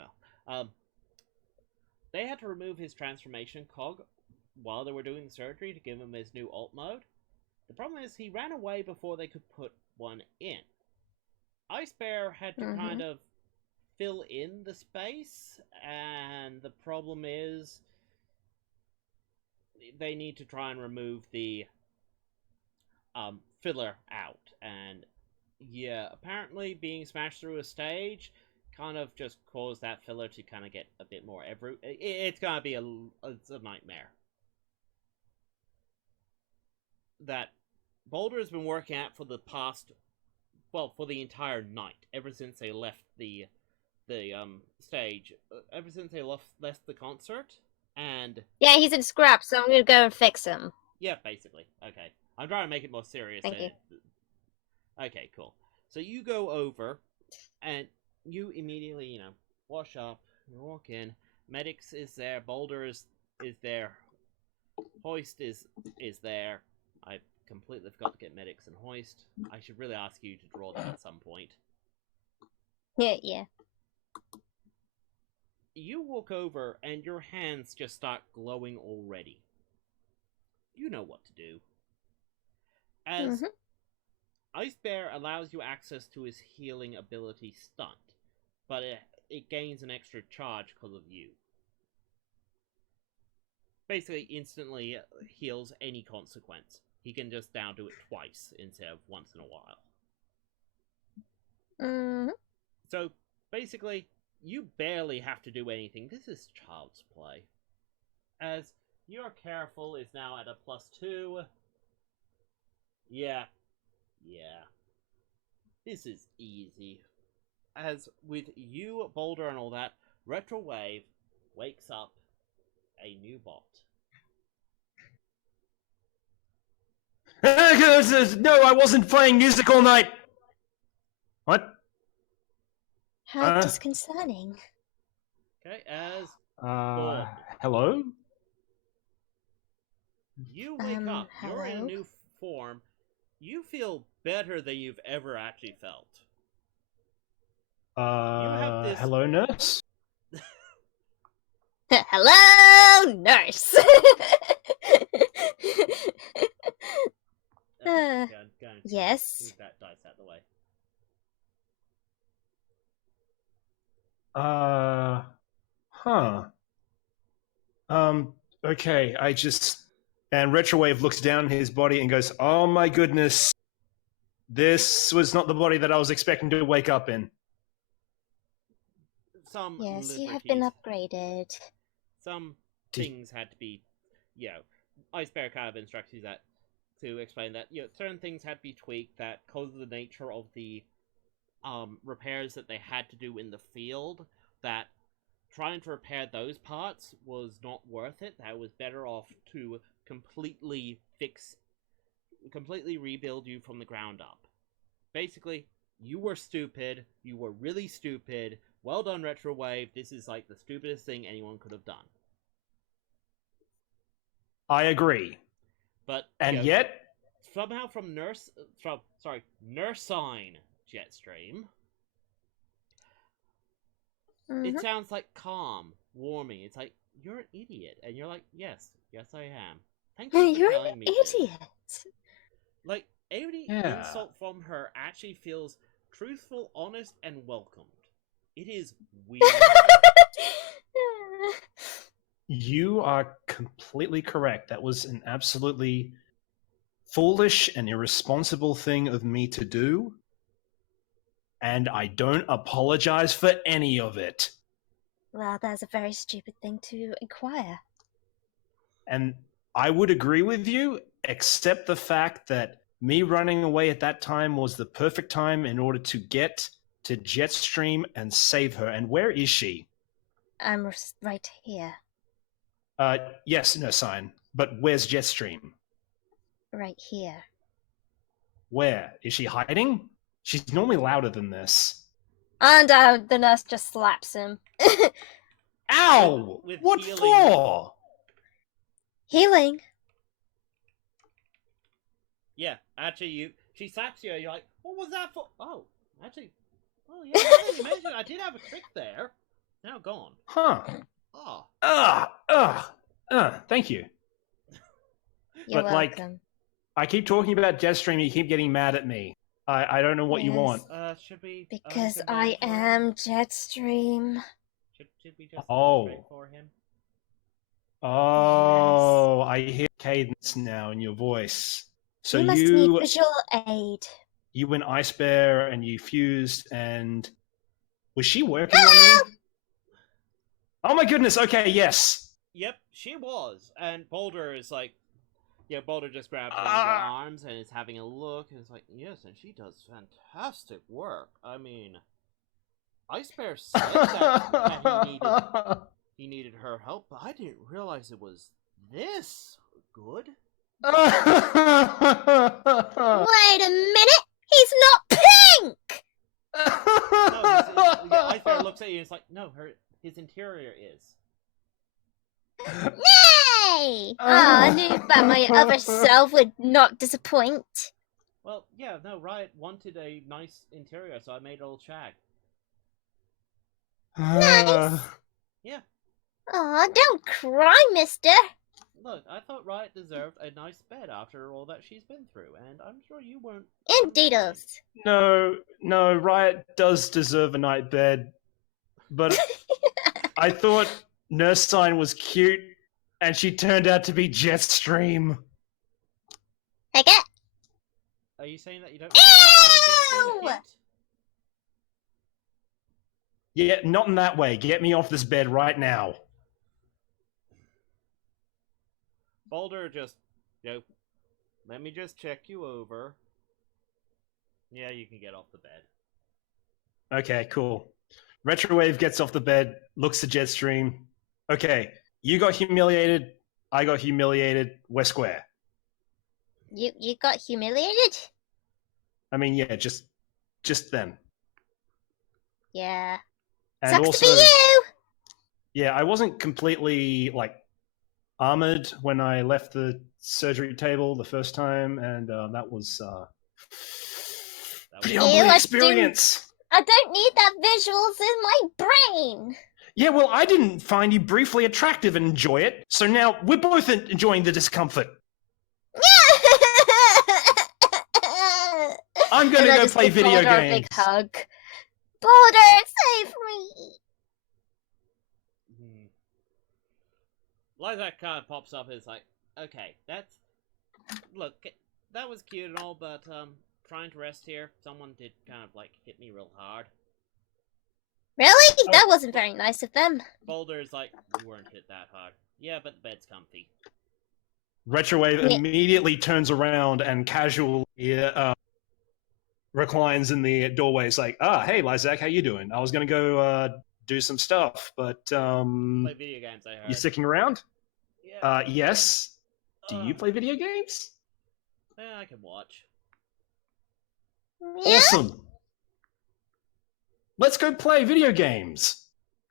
well. They had to remove his transformation cog while they were doing the surgery to give him his new alt mode. The problem is he ran away before they could put one in. Ice Bear had to kind of fill in the space, and the problem is they need to try and remove the filler out. And yeah, apparently being smashed through a stage kind of just caused that filler to kind of get a bit more it's gonna be it's a nightmare that Boulder has been working at for the past, well, for the entire night, ever since they left the stage, ever since they left the concert. And yeah, he's in scrap, so I'm gonna go and fix him. Yeah, basically. Okay, I'm trying to make it more serious. Thank you. Okay, cool. So you go over, and you immediately, you know, wash up, you walk in, Medics is there, Boulder is there, Hoist is there. I completely forgot to get Medics and Hoist. I should really ask you to draw them at some point. Yeah. You walk over, and your hands just start glowing already. You know what to do. As Ice Bear allows you access to his healing ability Stunt, but it gains an extra charge because of you. Basically, instantly heals any consequence. He can just now do it twice instead of once in a while. So, basically, you barely have to do anything. This is child's play. As your careful is now at a +2. Yeah. This is easy. As with you, Boulder, and all that, Retrowave wakes up a new bot. No, I wasn't playing music all night! What? How disconcerting. Okay, as... hello? You wake up, you're in a hello? new form, you feel better than you've ever actually felt. You have this... Hello, nurse? Hello, nurse. Go and Yes. move that dice out of the way. Huh. Okay, and Retrowave looks down his body and goes, "Oh my goodness. This was not the body that I was expecting to wake up in." Some Yes, you have been liberties. upgraded. Some things had to be, Icebear kind of instructs you that to explain that certain things had to be tweaked that because of the nature of the repairs that they had to do in the field, that trying to repair those parts was not worth it. That was better off to completely rebuild you from the ground up. Basically, you were stupid. You were really stupid. Well done, Retrowave. This is like the stupidest thing anyone could have done. I agree. But yet, somehow from Nursine JetStream, it sounds like calm, warming. It's like, you're an idiot, and you're like, yes, I am. Thank you for You're telling an me idiot. This. Like, every insult from her actually feels truthful, honest, and welcomed. It is weird. You are completely correct. That was an absolutely foolish and irresponsible thing of me to do. And I don't apologize for any of it. Well, that's a very stupid thing to inquire. And I would agree with you, except the fact that me running away at that time was the perfect time in order to get to JetStream and save her. And where is she? I'm right here. Yes, no sign. But where's JetStream? Right here. Where? Is she hiding? She's normally louder than this. And the nurse just slaps him. Ow! With What healing. for? Healing. Yeah, actually, she slaps you, and you're like, what was that for? Oh, actually, yeah, now that you mention it, I did have a trick there. Now gone. Huh. Oh. Thank you. You're But, like, welcome. I keep talking about JetStream, you keep getting mad at me. I don't know what you want. Should we... Because I am JetStream. Should we just Oh. for him? Oh, I hear cadence now in your voice. So you must need visual aid. You went Ice Bear and you fused, and was she working on me? Oh my goodness, okay, yes. Yep, she was. And Boulder is like, Boulder just grabs one of your arms and is having a look, and it's like, yes, and she does fantastic work. I mean, Ice Bear said that he needed her help, but I didn't realize it was this good. Wait a minute! He's not pink! No, Ice Bear looks at you and it's like, no, his interior is. Nay! I knew that my other self would not disappoint. Well, yeah, no, Riot wanted a nice interior, so I made a little shag. Nice! Yeah. Aw, don't cry, mister! Look, I thought Riot deserved a nice bed after all that she's been through, and I'm sure you weren't... Indeedos! No, Riot does deserve a night bed, but I thought Nurse Sign was cute, and she turned out to be JetStream. Take it! Are you saying that you don't... Ew! Yeah, not in that way. Get me off this bed right now. Boulder just, let me just check you over. Yeah, you can get off the bed. Okay, cool. Retrowave gets off the bed, looks at JetStream. Okay, you got humiliated, I got humiliated, we're square. You got humiliated? I mean, yeah, just them. Yeah. And Sucks also, to be you! Yeah, I wasn't completely, armored when I left the surgery table the first time, and that was pretty humbling experience. I don't need that visuals in my brain. Yeah, well, I didn't find you briefly attractive and enjoy it, so now we're both enjoying the discomfort. I'm gonna go play video Boulder a games. big hug. Boulder, save me! Lysak kind of pops up and is like, okay, look, that was cute and all, but, trying to rest here, someone did kind of, like, hit me real hard. Really? That wasn't very nice of them. Boulder's like, you weren't hit that hard. Yeah, but the bed's comfy. Retrowave immediately turns around and casually reclines in the doorway. It's like, hey, Lysak, how you doing? I was gonna go do some stuff, but Play video games, I heard. you sticking around? Yeah. Yes. Do you play video games? Yeah, I can watch. Yeah? Awesome. Let's go play video games.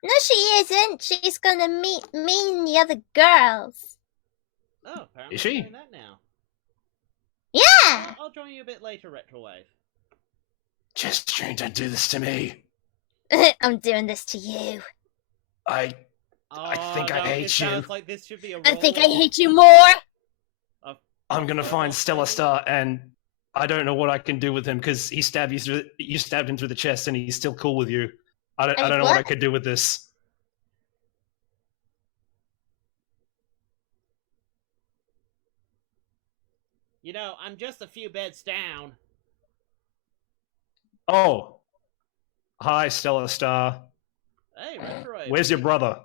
No, she isn't. She's gonna meet me and the other girls. Oh, apparently Is she? you're doing that now. Yeah! I'll join you a bit later, Retrowave. JetStream, don't do this to me. I'm doing this to you. I think I hate it you. Sounds like this should be a I think I roll-off. hate you more. I'm gonna find Stellar Star, and I don't know what I can do with him because you stabbed him through the chest, and he's still cool with you. I don't know what I could do with this. You know, I'm just a few beds down. Oh, hi, Stellar Star. Hey, Retrowave. Where's your brother?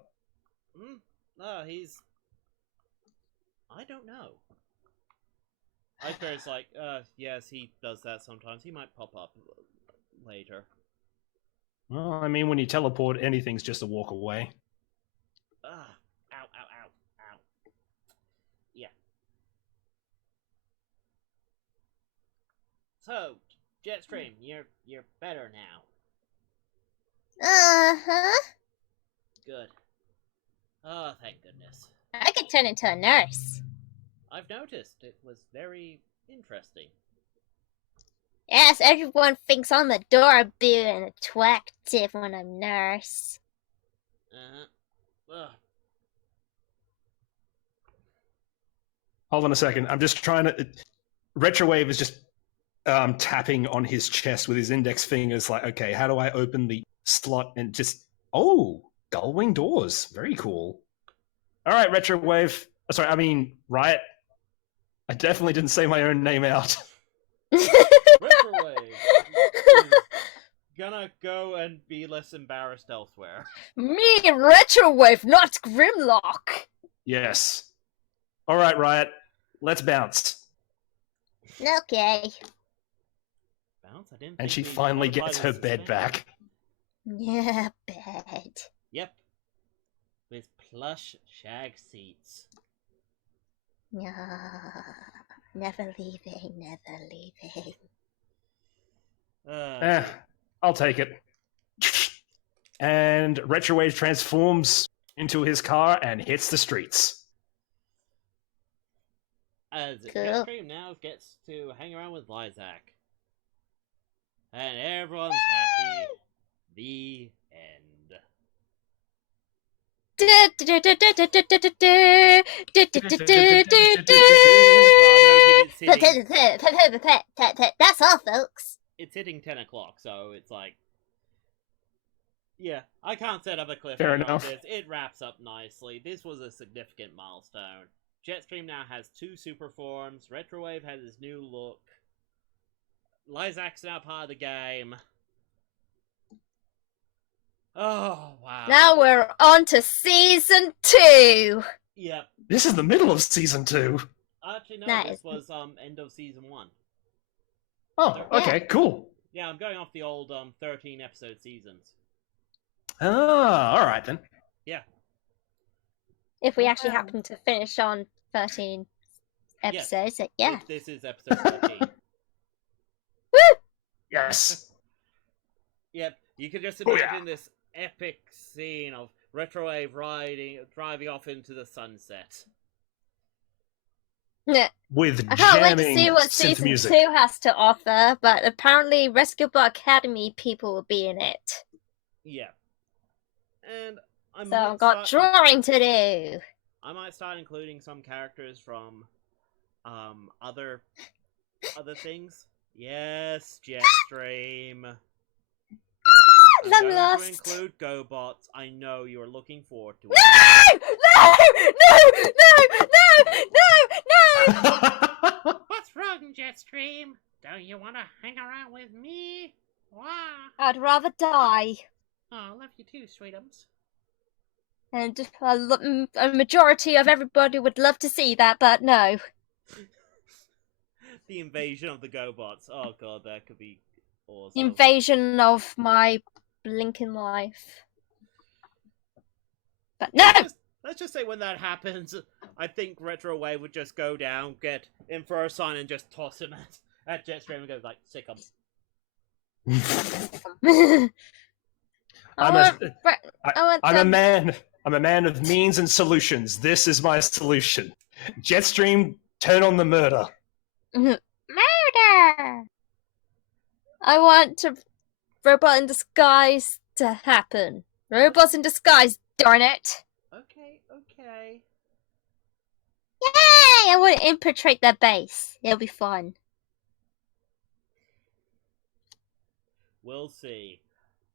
No, he's... I don't know. Icebear's like, yes, he does that sometimes. He might pop up later. Well, I mean, when you teleport, anything's just a walk away. Ow, ow, ow, ow. Yeah. So, JetStream, you're better now. Uh-huh. Good. Oh, thank goodness. I could turn into a nurse. I've noticed. It was very interesting. Yes, everyone thinks I'm adorable and attractive when I'm nurse. Ugh. Hold on a second. I'm just trying to... Retrowave is just tapping on his chest with his index fingers like, okay, how do I open the slot and just... Oh, gull-wing doors. Very cool. All right, Retrowave. Sorry, I mean, Riot. I definitely didn't say my own name out. Retrowave is gonna go and be less embarrassed elsewhere. Me, Retrowave, not Grimlock. Yes. All right, Riot. Let's bounce. Okay. Bounce? I didn't And think she we finally modified gets the her bed suspension. back. Yeah, bed. Yep. With plush shag seats. Yeah, never leaving, never leaving. I'll take it. And Retrowave transforms into his car and hits the streets. As Cool. JetStream now gets to hang around with Lysak. And everyone's happy. The end. That's all, folks. It's hitting 10 o'clock, so it's like... Yeah, I can't set up a cliffhanger Fair on enough. this. It wraps up nicely. This was a significant milestone. JetStream now has 2 super forms. Retrowave has his new look. Lysak's now part of the game. Oh, wow. Now we're on to season 2. Yep. This is the middle of season 2. Actually, no, That this is- was end of season 1. Oh, okay, cool. Yeah, I'm going off the old 13 episode seasons. Ah, all right then. If we actually happen to finish on 13 episodes, yeah. This is episode 13. Yes. Yep, you can just Oh, imagine this epic scene of Retrowave driving off into the sunset. With I can't wait to jamming see what synth season music. 2 has to offer, but apparently Rescue Ball Academy people will be in it. Yeah. And I So I've might got drawing to do. I might start including some characters from other things. Yes, JetStream. I'm I'm going lost. to include GoBots. I know you're looking forward to it. No! What's wrong, JetStream? Don't you want to hang around with me? Wow. I'd rather die. Oh, I love you too, sweetums. And a majority of everybody would love to see that, but no. The invasion of the GoBots. Oh god, that could be awesome. The invasion of my blinking life. But no! Let's just say when that happens, I think Retro Wave would just go down, get in for a sign, and just toss him at JetStream and go like, sick him. I'm a man. I'm a man of means and solutions. This is my solution. JetStream, turn on the murder. Murder! I want Robot in Disguise to happen. Robots in Disguise, darn it! Okay. Yay! I want to infiltrate their base. It'll be fun. We'll see.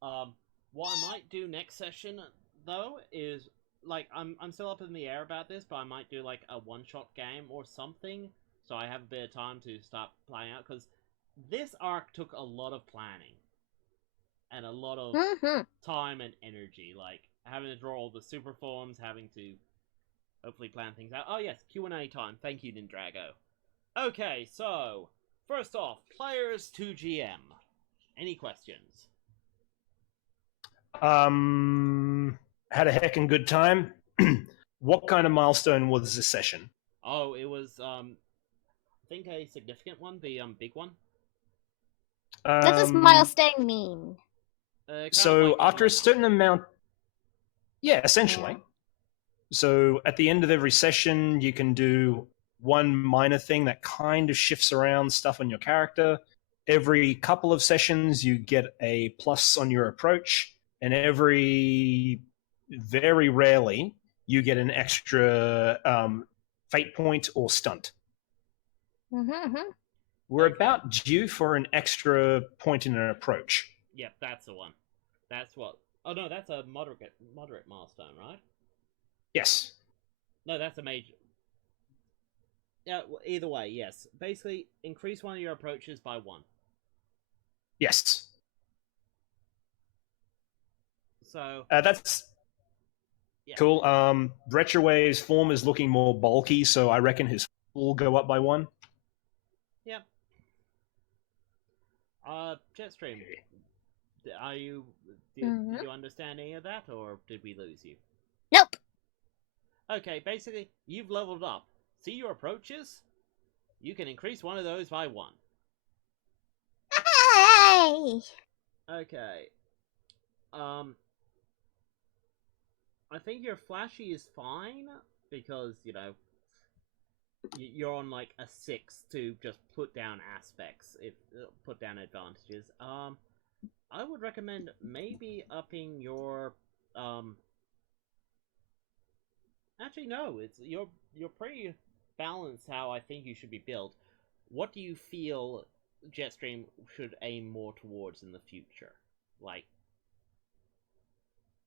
What I might do next session, though, is, like, I'm still up in the air about this, but I might do, like, a one-shot game or something, so I have a bit of time to start playing out, because this arc took a lot of planning. And a lot of time and energy, like, having to draw all the super forms, having to hopefully plan things out. Oh yes, Q&A time. Thank you, Nindrago. Okay, so, first off, players to GM. Any questions? Had a heckin' good time. What kind of milestone was this session? Oh, it was, I think a significant one, the, big one. What does milestone mean? So, like after a certain amount... Yeah, essentially. Yeah. So, at the end of every session, you can do one minor thing that kind of shifts around stuff on your character. Every couple of sessions, you get a plus on your approach, and very rarely, you get an extra fate point or stunt. We're about due for an extra point in an approach. Yep, that's the one. That's what... Oh, no, that's a moderate milestone, right? Yes. No, that's a major... Yeah, well, either way, yes. Basically, increase one of your approaches by 1. Yes. So... that's cool. Retrowave's form is looking more bulky, so I reckon his will go up by 1. Yep. JetStream, did you understand any of that, or did we lose you? Nope. Okay, basically, you've leveled up. See your approaches? You can increase one of those by 1. Hey! Okay. I think your flashy is fine, because, you know, you're on, like, a 6 to just put down aspects, put down advantages. I would recommend maybe upping your, actually, no, you're pretty balanced how I think you should be built. What do you feel JetStream should aim more towards in the future? Like,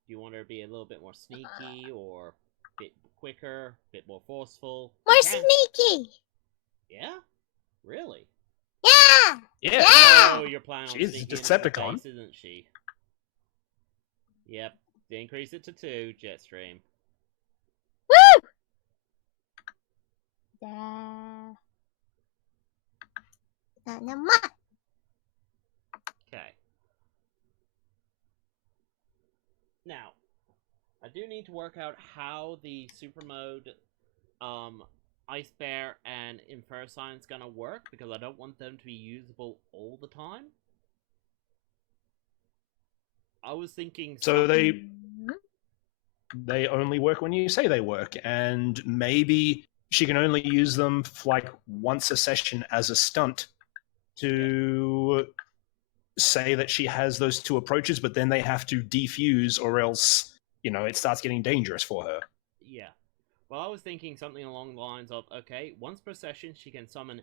do you want her to be a little bit more sneaky, or a bit quicker, a bit more forceful? More sneaky! Yeah? Really? Yeah! Yeah. Oh, you're planning on She's a sneaking into Decepticon. the base, isn't she? Yep. Increase it to 2, JetStream. Woo! Okay. Now, I do need to work out how the super mode, Ice Bear and Infer Science gonna work, because I don't want them to be usable all the time. I was thinking... So they only work when you say they work, and maybe she can only use them like once a session as a stunt to say that she has those 2 approaches, but then they have to defuse, or else it starts getting dangerous for her. Yeah. Well, I was thinking something along the lines of, okay, once per session she can summon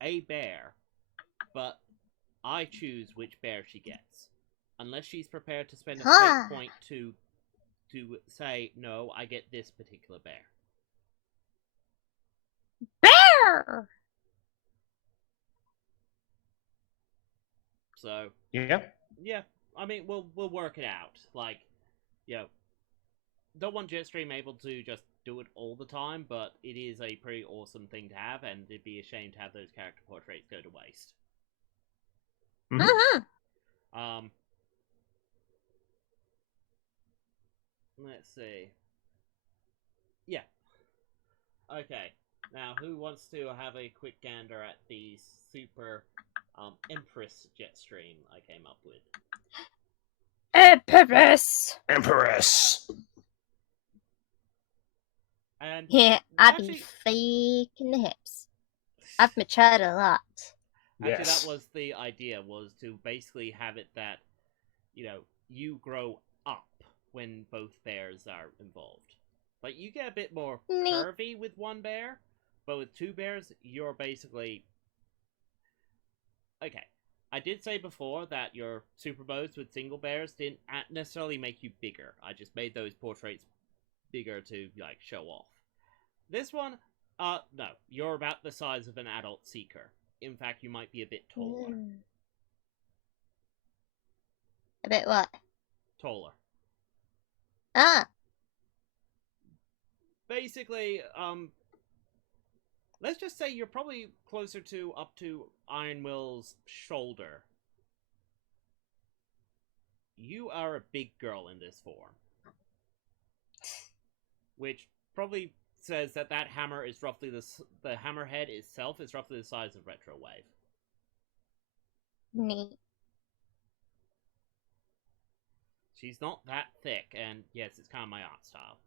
a bear, but I choose which bear she gets. Unless she's prepared to spend a fate point to say, no, I get this particular bear. Bear! So, Yeah. yeah, I mean, we'll work it out. Like, don't want JetStream able to just do it all the time, but it is a pretty awesome thing to have, and it'd be a shame to have those character portraits go to waste. Mm-hmm. Let's see. Yeah. Okay. Now, who wants to have a quick gander at the super Empress Jetstream I came up with? Empress! And Yeah, I'd actually, be faking the hips. I've matured a lot. Actually, that was the idea, was to basically have it that, you grow up when both bears are involved. Like, you get a bit more curvy with one bear, but with two bears, you're basically... Okay, I did say before that your super modes with single bears didn't necessarily make you bigger. I just made those portraits bigger to, show off. This one, no, you're about the size of an adult seeker. In fact, you might be a bit taller. A bit what? Taller. Ah. Basically, let's just say you're probably closer to up to Iron Will's shoulder. You are a big girl in this form. Which probably says that hammer is roughly the hammerhead itself is roughly the size of Retro Wave. Neat. She's not that thick, and yes, it's kind of my art style.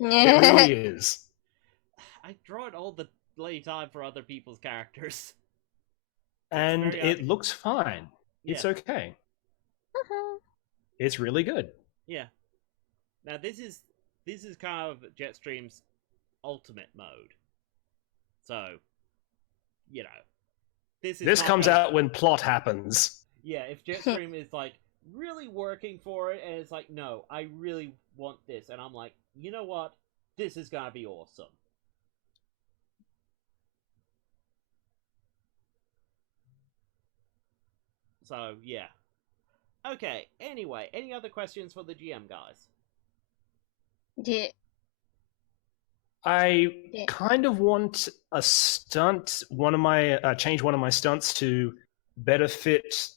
It really is. I draw it all the bloody time for other people's characters. And it looks fine. Yeah. It's okay. It's really good. Yeah. Now this is kind of JetStream's ultimate mode. So, this comes out when plot happens. Yeah, if JetStream is really working for it, and it's like, no, I really want this, and I'm like, you know what? This is gonna be awesome. So, yeah. Okay, anyway, any other questions for the GM, guys? Yeah. I kind of want a stunt, change one of my stunts to better fit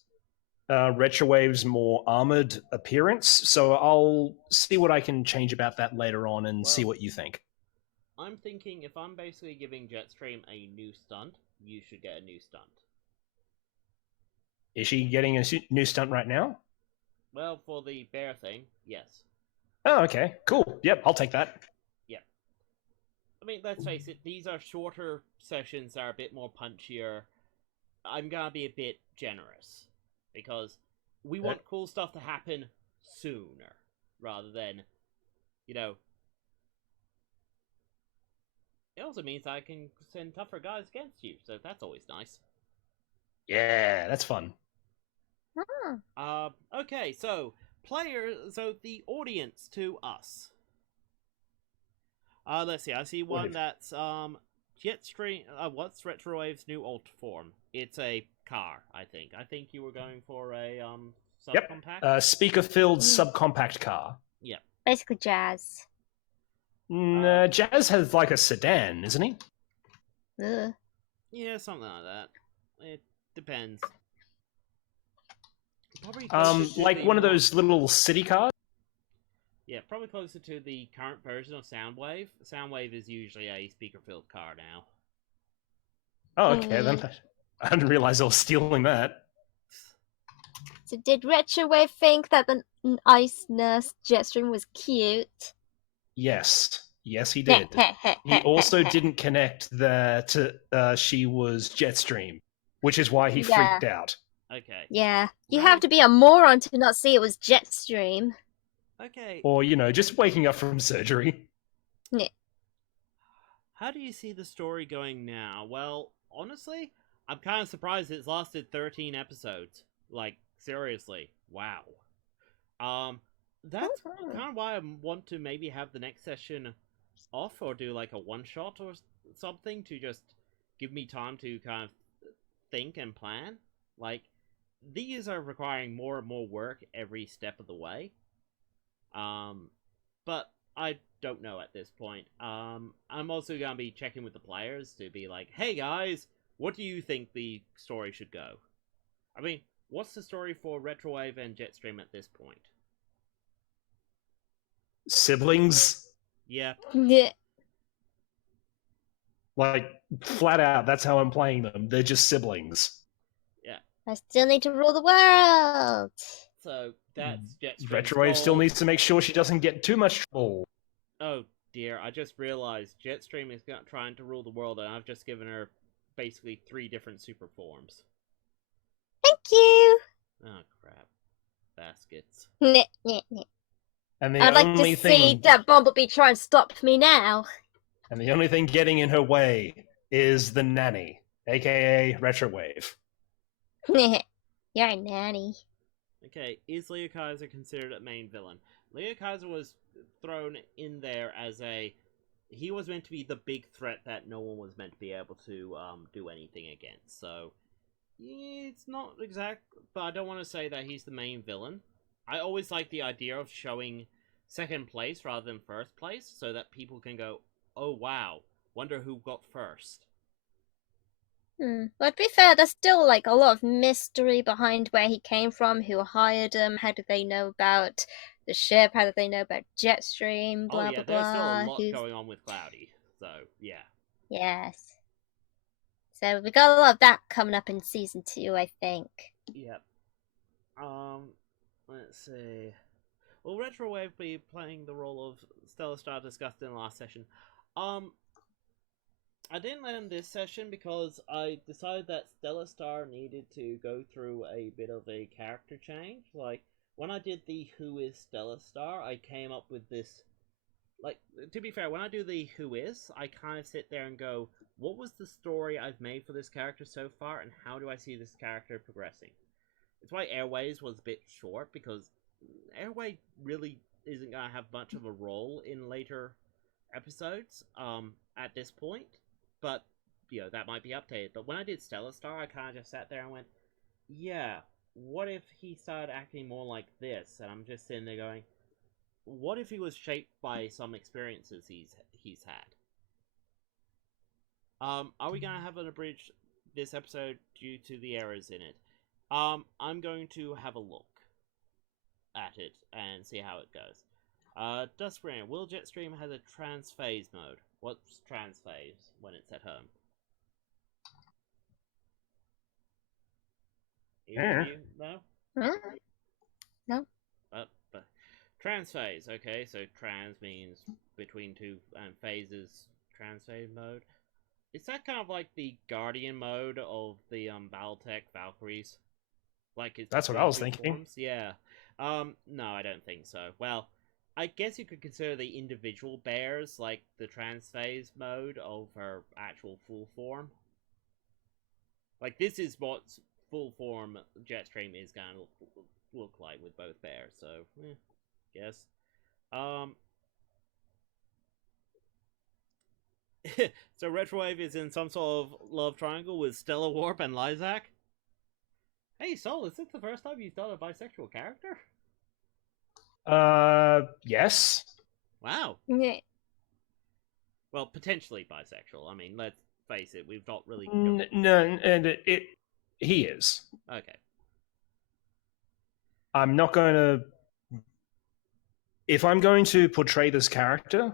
Retrowave's more armored appearance, so I'll see what I can change about that later on and see what you think. I'm thinking if I'm basically giving JetStream a new stunt, you should get a new stunt. Is she getting a new stunt right now? Well, for the bear thing, yes. Oh, okay. Cool. Yep, I'll take that. Yep. I mean, let's face it, these are shorter sessions that are a bit more punchier. I'm gonna be a bit generous. Because we want cool stuff to happen sooner, rather than, It also means I can send tougher guys against you, so that's always nice. Yeah, that's fun. Okay, so the audience to us. Let's see. I see one that's JetStream. What's Retrowave's new alt form? It's a car, I think. I think you were going for a subcompact. Yep. Speaker-filled subcompact car. Yep. Basically, Jazz. Jazz has a sedan, isn't he? Yeah, something like that. It depends. Probably one of those little city cars? Yeah, probably closer to the current version of Soundwave. Soundwave is usually a speaker-filled car now. Oh, okay, then. I didn't realize I was stealing that. So did Retrowave think that the Ice Nurse Jetstream was cute? Yes. Yes, he did. He also didn't connect that she was Jetstream, which is why he freaked out. Okay. Yeah, you have to be a moron to not see it was Jetstream. Okay, Or, just waking up from surgery. how do you see the story going now? Well, honestly, I'm kind of surprised it's lasted 13 episodes. Like, seriously, wow. That's kind of why I want to maybe have the next session off or do like a one-shot or something to just give me time to kind of think and plan. Like, these are requiring more and more work every step of the way. But I don't know at this point. I'm also going to be checking with the players to be like, hey guys, what do you think the story should go? I mean, what's the story for Retrowave and JetStream at this point? Siblings? Yeah. Yeah. Like, flat out, that's how I'm playing them. They're just siblings. Yeah. I still need to rule the world. So that's JetStream's Retrowave still goal. needs to make sure she doesn't get too much trouble. Oh dear, I just realized JetStream is trying to rule the world, and I've just given her basically 3 different super forms. Thank you. Oh crap. Baskets. And the I'd like to only see thing, that Bumblebee try and stop me now. and the only thing getting in her way is the nanny, aka Retrowave. You're a nanny. Okay, is Leo Kaiser considered a main villain? Leo Kaiser was thrown in there as he was meant to be the big threat that no one was meant to be able to do anything against. So it's not exact, but I don't want to say that he's the main villain. I always like the idea of showing second place rather than first place, so that people can go, "Oh wow, wonder who got first." But to be fair, there's still like a lot of mystery behind where he came from, who hired him, how did they know about the ship, how did they know about Jetstream, blah oh yeah, blah there's still a blah. lot going on with Cloudy, so yeah. Yes. So we got a lot of that coming up in season 2, I think. Yep. Let's see. Will Retrowave be playing the role of Stellar Star discussed in the last session? I didn't let him this session because I decided that Stellar Star needed to go through a bit of a character change. Like, when I did the Who is Stellar Star, I came up with this... Like, to be fair, when I do the Who is, I kind of sit there and go, what was the story I've made for this character so far, and how do I see this character progressing? It's why Airways was a bit short, because Airway really isn't going to have much of a role in later episodes at this point. But, that might be updated. But when I did Stellar Star, I kind of just sat there and went, yeah, what if he started acting more like this? And I'm just sitting there going, what if he was shaped by some experiences he's had? Are we going to have an abridged this episode due to the errors in it? I'm going to have a look at it and see how it goes. Duskbrain, will JetStream has a transphase mode? What's transphase when it's at home? Either of you? No? No. But transphase, okay, so trans means between two phases, transphase mode. Is that kind of like the Guardian mode of the Battletech Valkyries? Like it's That's what I was thinking. Forms? Yeah. No, I don't think so. Well, I guess you could consider the individual bears like the transphase mode of her actual full form. Like, this is what full form Jetstream is going to look like with both bears, so, guess. So Retrowave is in some sort of love triangle with Stellar Warp and Lyzak? Hey, Sol, is this the first time you've done a bisexual character? Yes. Wow. Yeah. Well, potentially bisexual. I mean, let's face it, we've not really... No, and he is. Okay. I'm not going to... If I'm going to portray this character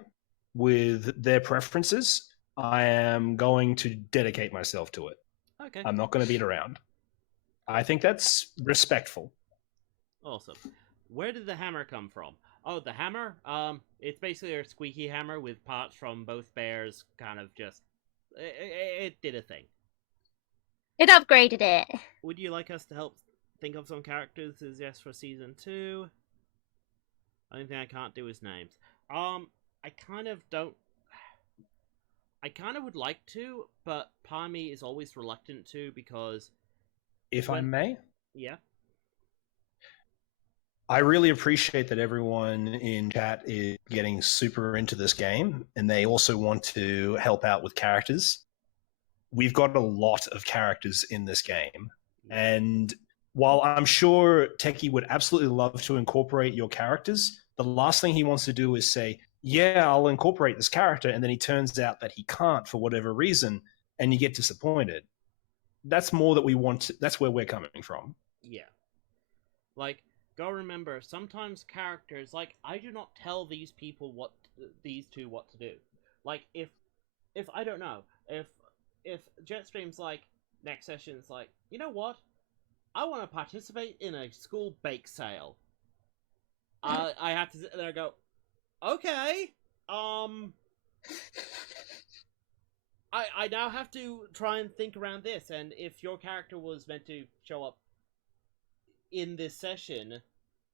with their preferences, I am going to dedicate myself to it. Okay. I'm not going to beat around. I think that's respectful. Awesome. Where did the hammer come from? Oh, the hammer? It's basically a squeaky hammer with parts from both bears, kind of just... It did a thing. It upgraded it. Would you like us to help think of some characters to suggest for Season 2? Only thing I can't do is names. I kind of don't. I kind of would like to, but part of me is always reluctant to because. If I may, Yeah. I really appreciate that everyone in chat is getting super into this game, and they also want to help out with characters. We've got a lot of characters in this game, and while I'm sure Techie would absolutely love to incorporate your characters, the last thing he wants to do is say, yeah, I'll incorporate this character, and then he turns out that he can't for whatever reason, and you get disappointed. That's more that we want. That's where we're coming from. Yeah. Like, go remember, sometimes characters, like, I do not tell these people these two what to do. Like, if I don't know, if JetStream's like, next session's like, you know what? I want to participate in a school bake sale. I have to sit there and go, okay, I now have to try and think around this, and if your character was meant to show up in this session,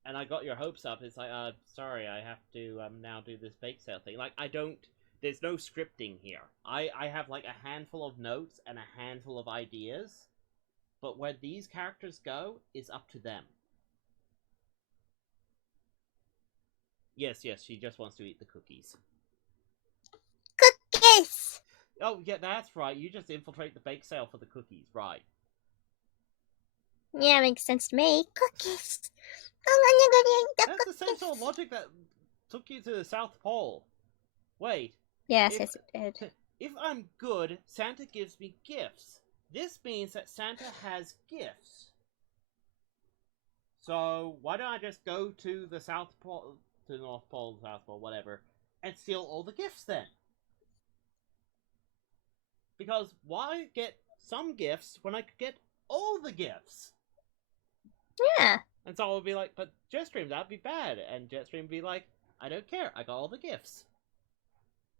and I got your hopes up, it's like, sorry, I have to now do this bake sale thing. Like, there's no scripting here. I have like a handful of notes and a handful of ideas, but where these characters go is up to them. Yes, she just wants to eat the cookies. Cookies! Oh, yeah, that's right. You just infiltrate the bake sale for the cookies, right. Yeah, makes sense to me. Cookies! That's the same sort of logic that took you to the South Pole. Wait. Yes, it did. If I'm good, Santa gives me gifts. This means that Santa has gifts. So, why don't I just go to the South Pole, to the North Pole, South Pole, whatever, and steal all the gifts then? Because why get some gifts when I could get all the gifts? Yeah. And so I would be like, but JetStream, that'd be bad. And JetStream would be like, I don't care, I got all the gifts.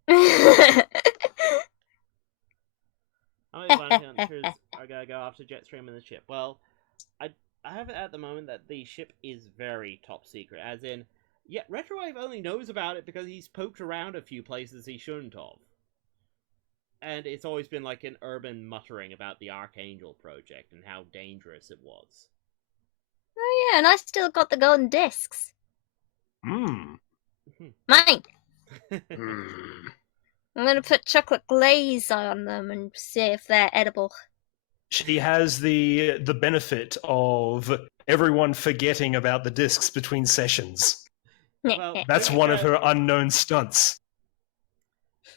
How many bounty hunters are gonna go after JetStream in the ship? Well, I have it at the moment that the ship is very top secret, as in, yeah, Retrowave only knows about it because he's poked around a few places he shouldn't have. And it's always been like an urban muttering about the Archangel project and how dangerous it was. Oh yeah, and I still got the golden discs. Mmm. Mine! I'm gonna put chocolate glaze on them and see if they're edible. She has the benefit of everyone forgetting about the discs between sessions. Well, That's one of her unknown stunts.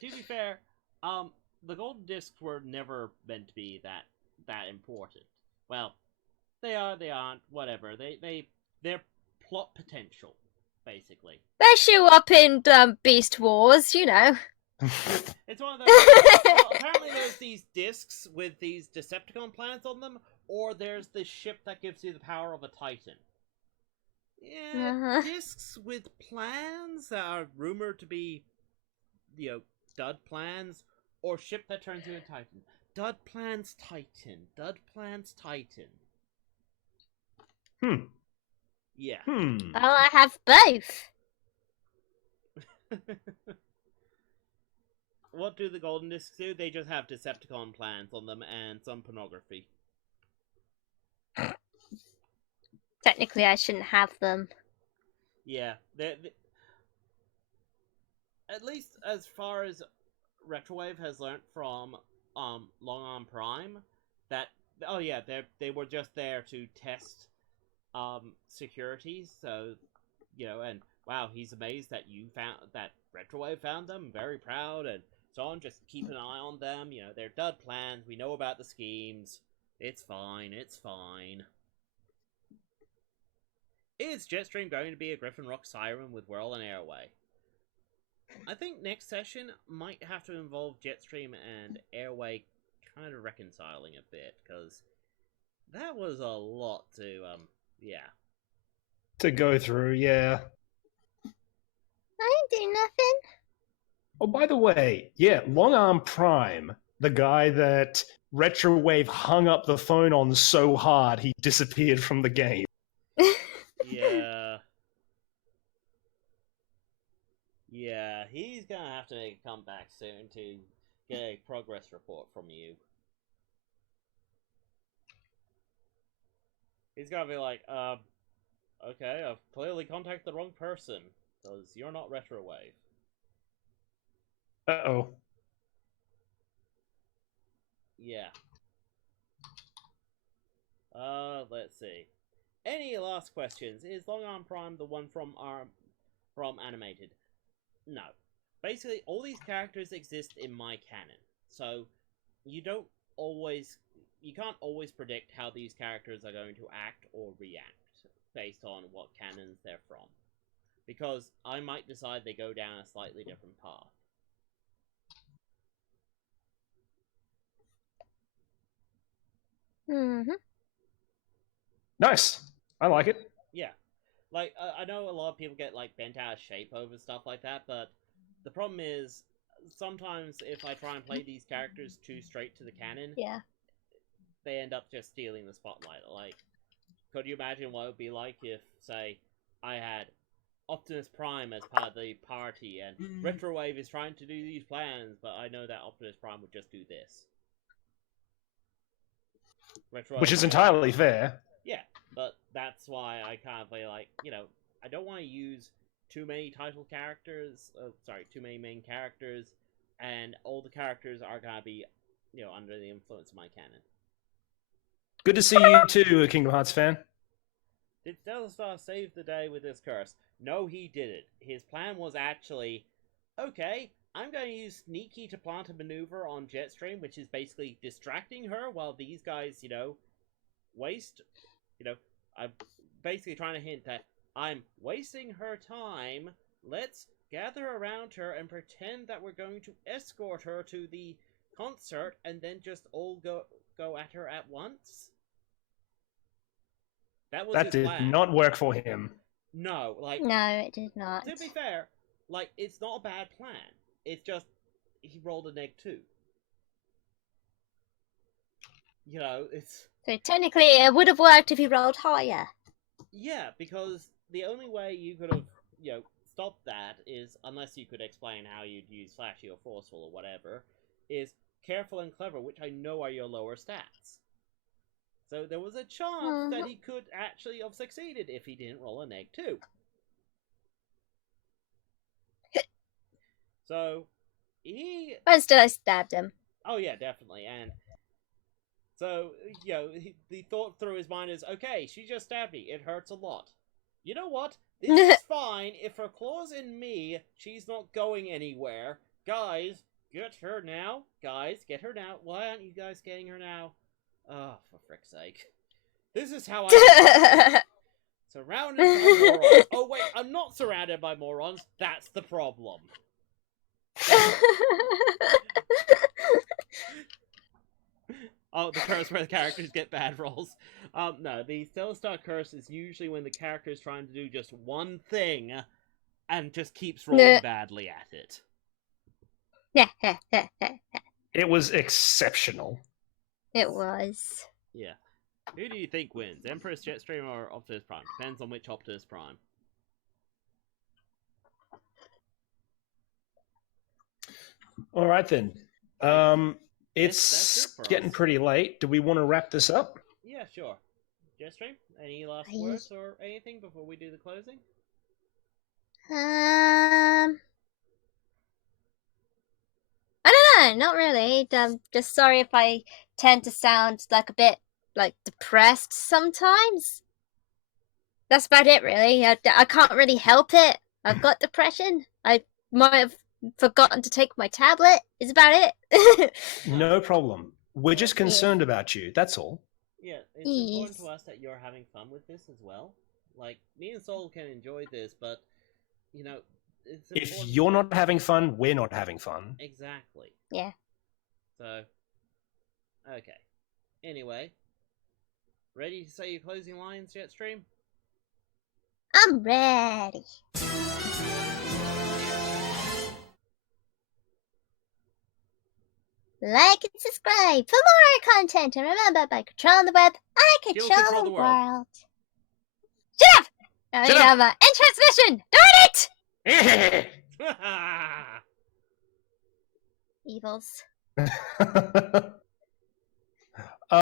To be fair, the golden discs were never meant to be that important. Well, they are, they aren't, whatever. They're plot potential, basically. They show up in Beast Wars, you know. It's one of those. Well, apparently, there's these discs with these Decepticon planets on them, or there's this ship that gives you the power of a Titan. Yeah, discs with plans that are rumored to be, dud plans, or ship that turns into a Titan. Dud plans Titan. Dud plans Titan. Yeah. Well, I have both. What do the golden discs do? They just have Decepticon plans on them and some pornography. Technically, I shouldn't have them. Yeah. At least as far as Retrowave has learnt from Long On Prime, that they were just there to test security, so and wow, he's amazed that Retrowave found them, very proud, and so on. Just keep an eye on them, they're dud plans, we know about the schemes, it's fine. Is JetStream going to be a Griffin Rock Siren with Whirl and Airway? I think next session might have to involve JetStream and Airway kind of reconciling a bit, because that was a lot to go through, yeah. I didn't do nothing. Oh, by the way, yeah, Long Arm Prime, the guy that Retrowave hung up the phone on so hard he disappeared from the game. Yeah. Yeah, he's gonna have to make a comeback soon to get a progress report from you. He's gonna be like, okay, I've clearly contacted the wrong person, because you're not Retrowave. Uh-oh. Yeah. Let's see. Any last questions? Is Long Arm Prime the one from Animated? No. Basically, all these characters exist in my canon, so you can't always predict how these characters are going to act or react based on what canons they're from, because I might decide they go down a slightly different path. Mm-hmm. Nice. I like it. Yeah. Like, I know a lot of people get, like, bent out of shape over stuff like that, but the problem is, sometimes if I try and play these characters too straight to the canon, Yeah. they end up just stealing the spotlight. Like, could you imagine what it would be like if, say, I had Optimus Prime as part of the party, and Retrowave is trying to do these plans, but I know that Optimus Prime would just do this. Which is entirely fair. Yeah, but that's why I kind of play, like, I don't want to use too many title characters, too many main characters, and all the characters are going to be, under the influence of my canon. Good to see you too, a Kingdom Hearts fan. Did Stellar Star save the day with this curse? No, he didn't. His plan was actually, okay, I'm going to use Sneaky to plant a maneuver on JetStream, which is basically distracting her while these guys, waste, I'm basically trying to hint that I'm wasting her time. Let's gather around her and pretend that we're going to escort her to the concert and then just all go at her at once. That did not work for him. No, No, it did not. To be fair, it's not a bad plan. It's just he rolled a -2. It's... So technically it would have worked if he rolled higher. Yeah, because the only way you could have, stopped that is, unless you could explain how you'd use flashy or forceful or whatever, is careful and clever, which I know are your lower stats. So there was a chance that he could actually have succeeded if he didn't roll a -2. So, But still, I stabbed him. Oh yeah, definitely, and... So, the thought through his mind is, okay, she just stabbed me, it hurts a lot. You know what? This is fine, if her claw's in me, she's not going anywhere. Guys, get her now. Guys, get her now. Why aren't you guys getting her now? Oh, for frick's sake. This is how I... Surrounded by morons. Oh wait, I'm not surrounded by morons. That's the problem. Oh, the curse where the characters get bad rolls. No, the Stellar Star curse is usually when the character is trying to do just one thing and just keeps rolling badly at it. It was exceptional. It was. Yeah. Who do you think wins? Empress, JetStream, or Optimus Prime? Depends on which Optimus Prime. Alright then. It's getting pretty late. Do we want to wrap this up? Yeah, sure. JetStream, any last words or anything before we do the closing? I don't know, not really. Just sorry if I tend to sound like a bit depressed sometimes. That's about it, really. I can't really help it. I've got depression. I might have forgotten to take my tablet. Is about it. No problem. We're just concerned about you. That's all. Yeah, it's important to us that you're having fun with this as well. Like, me and Soul can enjoy this, but it's if you're not having fun, we're not having fun. Exactly. Yeah. So, okay. Anyway, ready to say your closing lines, JetStream? I'm ready. Like and subscribe for more content, and remember, by controlling the web, I control the world. Shut up! Now we have an entrance mission! Darn it! Evils.